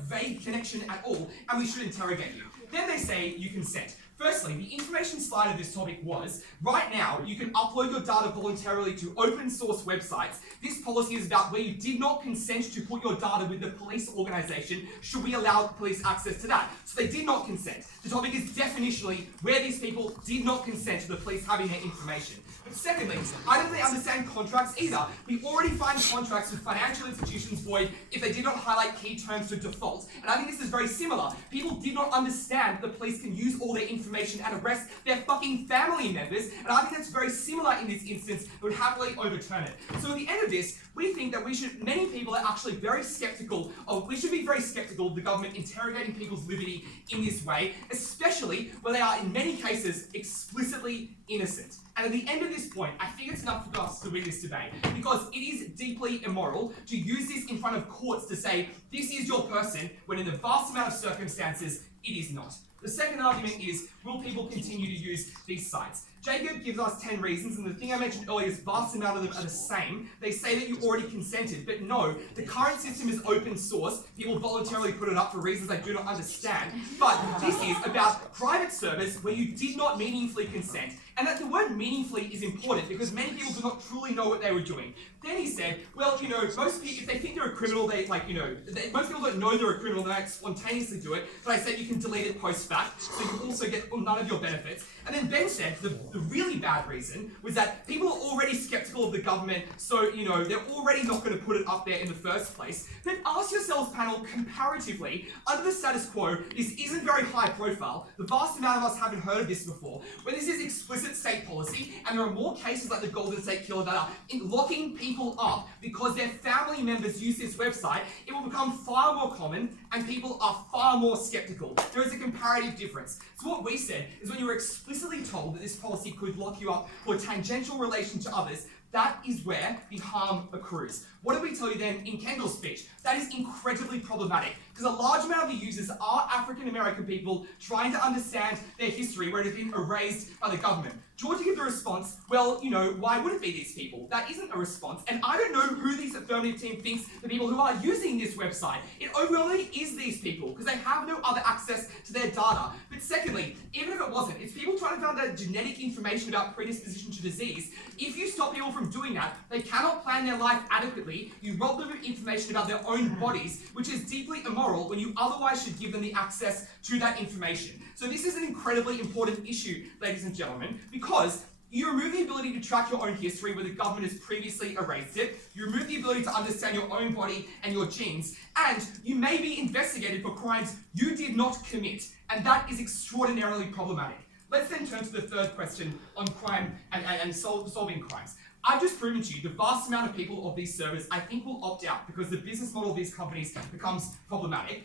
vague connection at all, and we should interrogate you. Then they say you consent. Firstly, the information slide of this topic was, right now, you can upload your data voluntarily to open source websites. This policy is about where you did not consent to put your data with the police organisation. Should we allow police access to that? So they did not consent. The topic is definitionally where these people did not consent to the police having their information. But secondly, I don't really understand contracts either. We already find contracts with financial institutions void if they did not highlight key terms to default. And I think this is very similar. People did not understand that the police can use all their information and arrest their fucking family members. And I think that's very similar in this instance. They would happily overturn it. So at the end of this, we think that many people are actually very skeptical we should be very skeptical of the government interrogating people's liberty in this way, especially when they are in many cases explicitly innocent. And at the end of this point, I think it's enough for us to win this debate, because it is deeply immoral to use this in front of courts to say, this is your person, when in the vast amount of circumstances, it is not. The second argument is, will people continue to use these sites? Jacob gives us 10 reasons, and the thing I mentioned earlier is vast amount of them are the same. They say that you already consented, but no, the current system is open source. People voluntarily put it up for reasons I do not understand. But this is about private servers where you did not meaningfully consent. And that the word meaningfully is important because many people do not truly know what they were doing. Then he said, well, you know, most people, if they think they're a criminal, most people don't know they're a criminal, they might spontaneously do it. But I said you can delete it post-fact, so you also get none of your benefits. And then Ben said the really bad reason was that people are already skeptical of the government, so, you know, they're already not going to put it up there in the first place. But ask yourselves, panel, comparatively, under the status quo, this isn't very high profile. The vast amount of us haven't heard of this before. When this is explicit state policy, and there are more cases like the Golden State Killer that are locking people up because their family members use this website, it will become far more common, and people are far more skeptical. There is a comparative difference. So what we said is when you were explicitly told that this policy could lock you up for a tangential relation to others, that is where the harm accrues. What did we tell you then in Kendall's speech? That is incredibly problematic because a large amount of the users are African American people trying to understand their history where it has been erased by the government. Georgia gave the response, well, you know, why would it be these people? That isn't a response. And I don't know who this affirmative team thinks the people who are using this website. It overwhelmingly is these people because they have no other access to their data. But secondly, even if it wasn't, it's people trying to find out genetic information about predisposition to disease. If you stop people from doing that, they cannot plan their life adequately. You rob them of information about their own bodies, which is deeply immoral when you otherwise should give them the access to that information. So this is an incredibly important issue, ladies and gentlemen, because You remove the ability to track your own history where the government has previously erased it. You remove the ability to understand your own body and your genes. And you may be investigated for crimes you did not commit. And that is extraordinarily problematic. Let's then turn to the third question on crime and solving crimes. I've just proven to you the vast amount of people of these servers I think will opt out because the business model of these companies becomes problematic.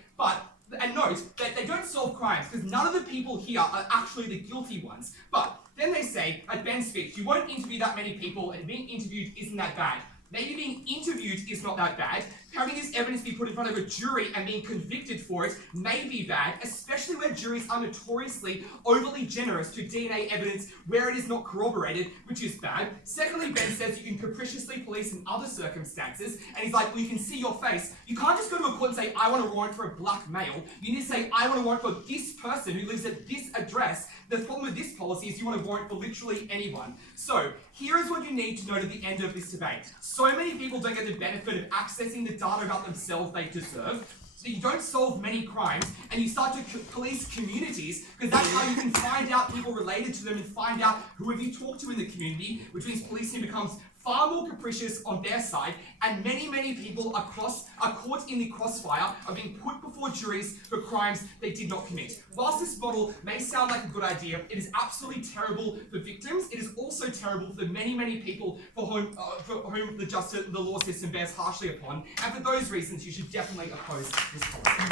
And note that they don't solve crimes because none of the people here are actually the guilty ones. But then they say, at Ben's speech, you won't interview that many people and being interviewed isn't that bad. Maybe being interviewed is not that bad. Having this evidence be put in front of a jury and being convicted for it may be bad, especially where juries are notoriously overly generous to DNA evidence where it is not corroborated, which is bad. Secondly, Ben says you can capriciously police in other circumstances, and he's like, well, you can see your face. You can't just go to a court and say, I want a warrant for a black male. You need to say, I want a warrant for this person who lives at this address. The problem with this policy is you want a warrant for literally anyone. So, here is what you need to know at the end of this debate. So many people don't get the benefit of accessing the data about themselves they deserve. So you don't solve many crimes, and you start to police communities, because that's how you can find out people related to them and find out who have you talked to in the community, which means policing becomes far more capricious on their side, and many people are caught in the crossfire of being put before juries for crimes they did not commit. Whilst this model may sound like a good idea, it is absolutely terrible for victims. It is also terrible for the many people for whom the law system bears harshly upon, and for those reasons you should definitely oppose this policy.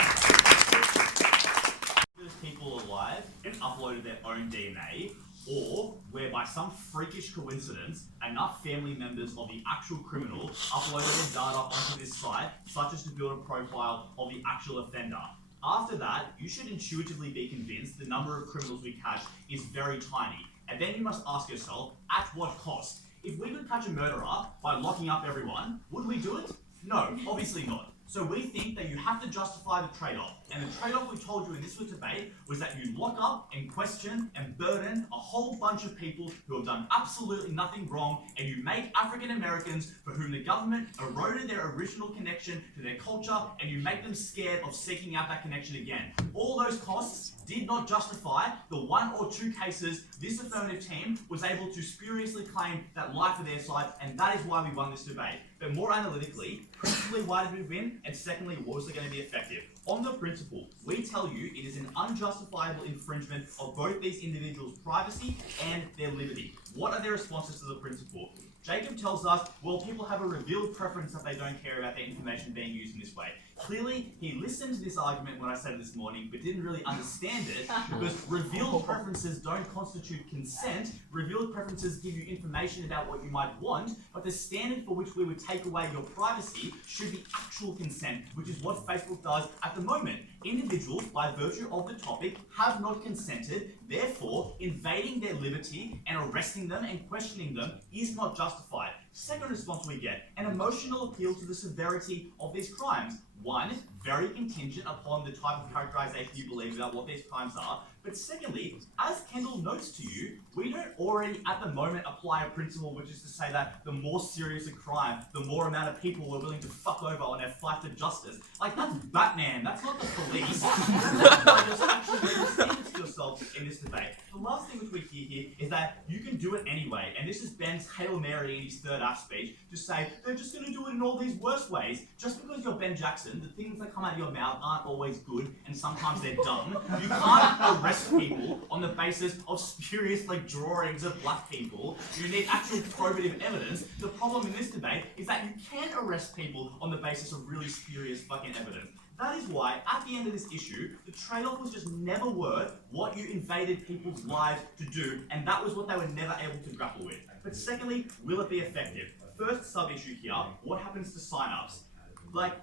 Those people alive and uploaded their own DNA, or where by some freakish coincidence, enough family members of the actual criminal uploaded their data onto this site, such as to build a profile of the actual offender. After that, you should intuitively be convinced the number of criminals we catch is very tiny. And then you must ask yourself, at what cost? If we could catch a murderer by locking up everyone, would we do it? No, obviously not. So we think that you have to justify the trade-off. And the trade-off we told you in this week's debate was that you lock up and question and burden a whole bunch of people who have done absolutely nothing wrong, and you make African Americans for whom the government eroded their original connection to their culture, and you make them scared of seeking out that connection again. All those costs did not justify the 1 or 2 cases this affirmative team was able to spuriously claim that lie for their side, and that is why we won this debate. But more analytically, principally, why did we win? And secondly, was it going to be effective? On the principle, we tell you it is an unjustifiable infringement of both these individuals' privacy and their liberty. What are their responses to the principle? Jacob tells us, well, people have a revealed preference that they don't care about their information being used in this way. Clearly, he listened to this argument when I said it this morning, but didn't really understand it, because revealed preferences don't constitute consent. Revealed preferences give you information about what you might want, but the standard for which we would take away your privacy should be actual consent, which is what Facebook does at the moment. Individuals, by virtue of the topic, have not consented, therefore, invading their liberty and arresting them and questioning them is not justified. Second response we get, an emotional appeal to the severity of these crimes. One, very contingent upon the type of characterization you believe about what these crimes are. But secondly, as Kendall notes to you, we don't already at the moment apply a principle which is to say that the more serious a crime, the more amount of people we're willing to fuck over on their fight for justice. Like, that's Batman, that's not the police. Just actually distinguish yourself in this debate. The last thing which we hear here is that you can do it anyway, and this is Ben's Hail Mary in his third act speech, to say they're just going to do it in all these worse ways. Just because you're Ben Jackson, the things that come out of your mouth aren't always good, and sometimes they're dumb. You can't arrest people on the basis of spurious drawings of black people. You need actual probative evidence. The problem in this debate is that you can arrest people on the basis of really spurious fucking evidence. That is why, at the end of this issue, the trade-off was just never worth what you invaded people's lives to do, and that was what they were never able to grapple with. But secondly, will it be effective? First sub-issue here, what happens to sign-ups?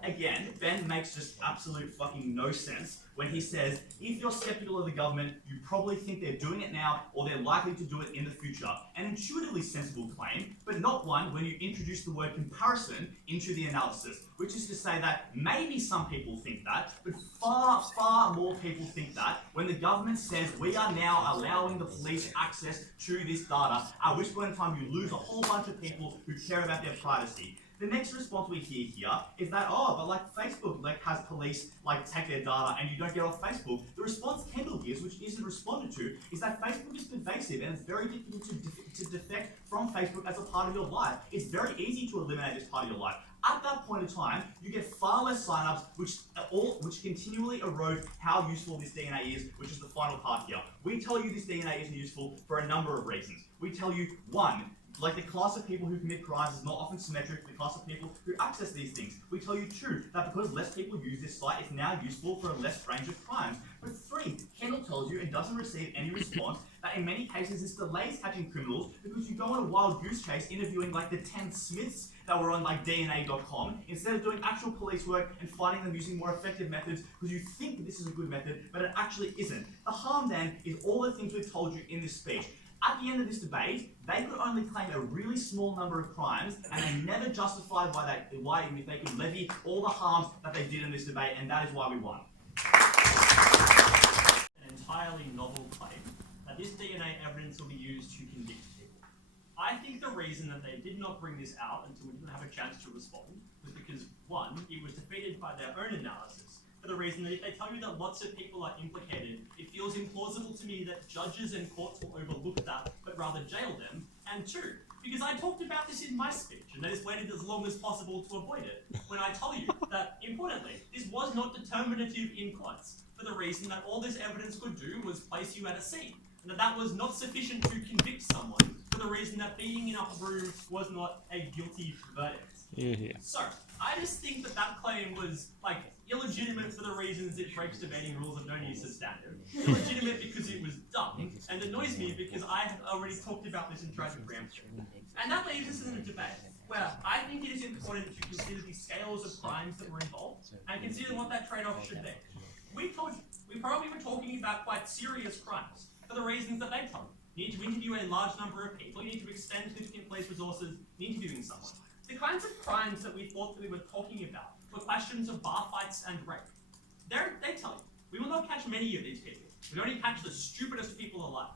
Again, Ben makes just absolute fucking no sense when he says, if you're skeptical of the government, you probably think they're doing it now or they're likely to do it in the future. An intuitively sensible claim, but not one when you introduce the word comparison into the analysis, which is to say that maybe some people think that, but far more people think that when the government says we are now allowing the police access to this data, at which point in time you lose a whole bunch of people who care about their privacy. The next response we hear here is that, oh, but like Facebook has police take their data and you don't get off Facebook. The response Kendall gives, which isn't responded to, is that Facebook is pervasive and it's very difficult to defect from Facebook as a part of your life. It's very easy to eliminate this part of your life. At that point in time, you get far less signups, which continually erode how useful this DNA is, which is the final part here. We tell you this DNA isn't useful for a number of reasons. We tell you, one, the class of people who commit crimes is not often symmetric to the class of people who access these things. We tell you, two, that because less people use this site, it's now useful for a less range of crimes. But three, Kendall tells you and doesn't receive any response that in many cases this delays catching criminals because you go on a wild goose chase interviewing the 10 Smiths that were on DNA.com instead of doing actual police work and finding them using more effective methods because you think that this is a good method, but it actually isn't. The harm then is all the things we've told you in this speech. At the end of this debate, they could only claim a really small number of crimes, and they never justified why if they could levy all the harms that they did in this debate, and that is why we won. An entirely novel claim that this DNA evidence will be used to convict people. I think the reason that they did not bring this out until we didn't have a chance to respond was because, one, it was defeated by their own analysis. For the reason that if they tell you that lots of people are implicated, it feels implausible to me that judges and courts will overlook that, but rather jail them. And two, because I talked about this in my speech, and they just waited as long as possible to avoid it, when I tell you that, importantly, this was not determinative in courts, for the reason that all this evidence could do was place you at a scene, and that was not sufficient to convict someone, for the reason that being in a room was not a guilty verdict. Yeah. So, I just think that claim was, illegitimate for the reasons it breaks debating rules of no use as standard. Illegitimate because it was dumb, and annoys me because I have already talked about this and tried to preempt it. And that leaves us in a debate where I think it is important to consider the scales of crimes that were involved and consider what that trade-off should be. We told you, we probably were talking about quite serious crimes for the reasons that they told you. You need to interview a large number of people, you need to expend significant police resources in interviewing someone. The kinds of crimes that we thought that we were talking about were questions of bar fights and rape. They tell you, we will not catch many of these people. We only catch the stupidest people alive.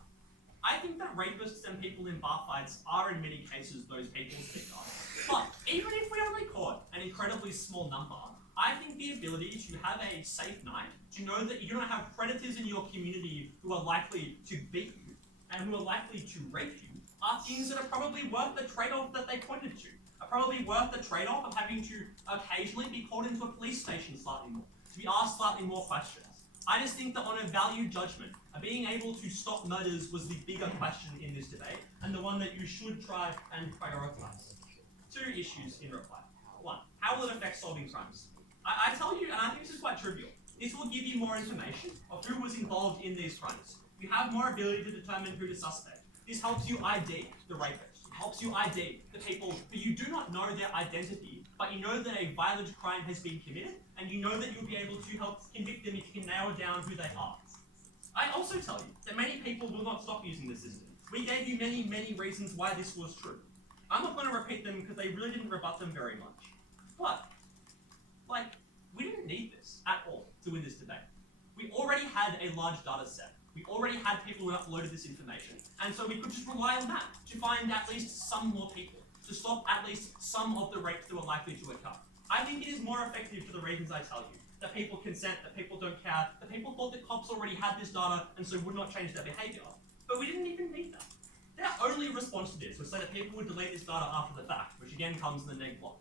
I think that rapists and people in bar fights are in many cases those people speak of. But even if we only caught an incredibly small number, I think the ability to have a safe night, to know that you don't have predators in your community who are likely to beat you and who are likely to rape you, are things that are probably worth the trade-off that they pointed to. Are probably worth the trade-off of having to occasionally be called into a police station slightly more, to be asked slightly more questions. I just think that on a value judgment, being able to stop murders was the bigger question in this debate, and the one that you should try and prioritise. Two issues in reply. One, how will it affect solving crimes? I tell you, and I think this is quite trivial, this will give you more information of who was involved in these crimes. You have more ability to determine who to suspect. This helps you ID the rapist. Helps you ID the people who you do not know their identity, but you know that a violent crime has been committed, and you know that you'll be able to help convict them if you can narrow down who they are. I also tell you that many people will not stop using the system. We gave you many, many reasons why this was true. I'm not going to repeat them because they really didn't rebut them very much. But, we didn't need this at all to win this debate. We already had a large data set. We already had people who uploaded this information, and so we could just rely on that to find at least some more people, to stop at least some of the rapes that were likely to occur. I think it is more effective for the reasons I tell you, that people consent, that people don't care, that people thought that cops already had this data and so would not change their behaviour. But we didn't even need that. Their only response to this was so that people would delete this data after the fact, which again comes in the neg block.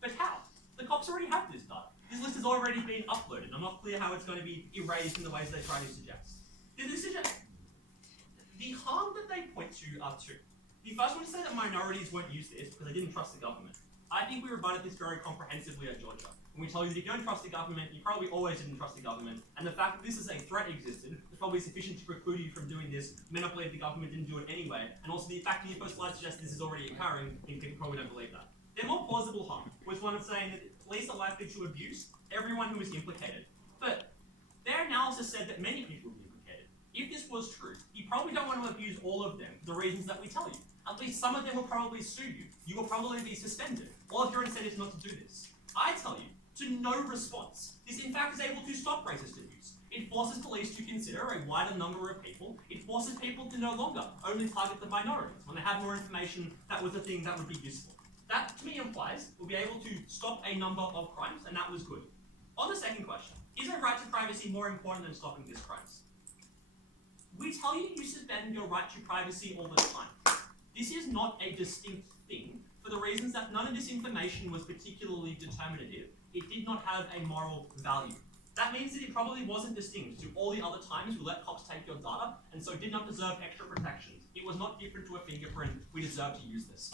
But how? The cops already have this data. This list has already been uploaded. I'm not clear how it's going to be erased in the ways they try to suggest. The harm that they point to are two. The first one is to say that minorities won't use this because they didn't trust the government. I think we rebutted this very comprehensively at Georgia. When we told you that if you don't trust the government, you probably always didn't trust the government, and the fact that this is a threat existed is probably sufficient to preclude you from doing this. You may not believe the government didn't do it anyway, and also the fact that your first slide suggests this is already occurring, I think people probably don't believe that. Their more plausible harm was one of saying that police are likely to abuse everyone who is implicated. But their analysis said that many people would be implicated. If this was true, you probably don't want to abuse all of them for the reasons that we tell you. At least some of them will probably sue you. You will probably be suspended. All of your incentives not to do this. I tell you, to no response. This in fact is able to stop racist abuse. It forces police to consider a wider number of people. It forces people to no longer only target the minorities when they have more information that was a thing that would be useful. That to me implies we'll be able to stop a number of crimes, and that was good. On the second question, is a right to privacy more important than stopping these crimes? We tell you suspend your right to privacy all the time. This is not a distinct thing for the reasons that none of this information was particularly determinative. It did not have a moral value. That means that it probably wasn't distinct to all the other times we let cops take your data, and so did not deserve extra protections. It was not different to a fingerprint. We deserve to use this.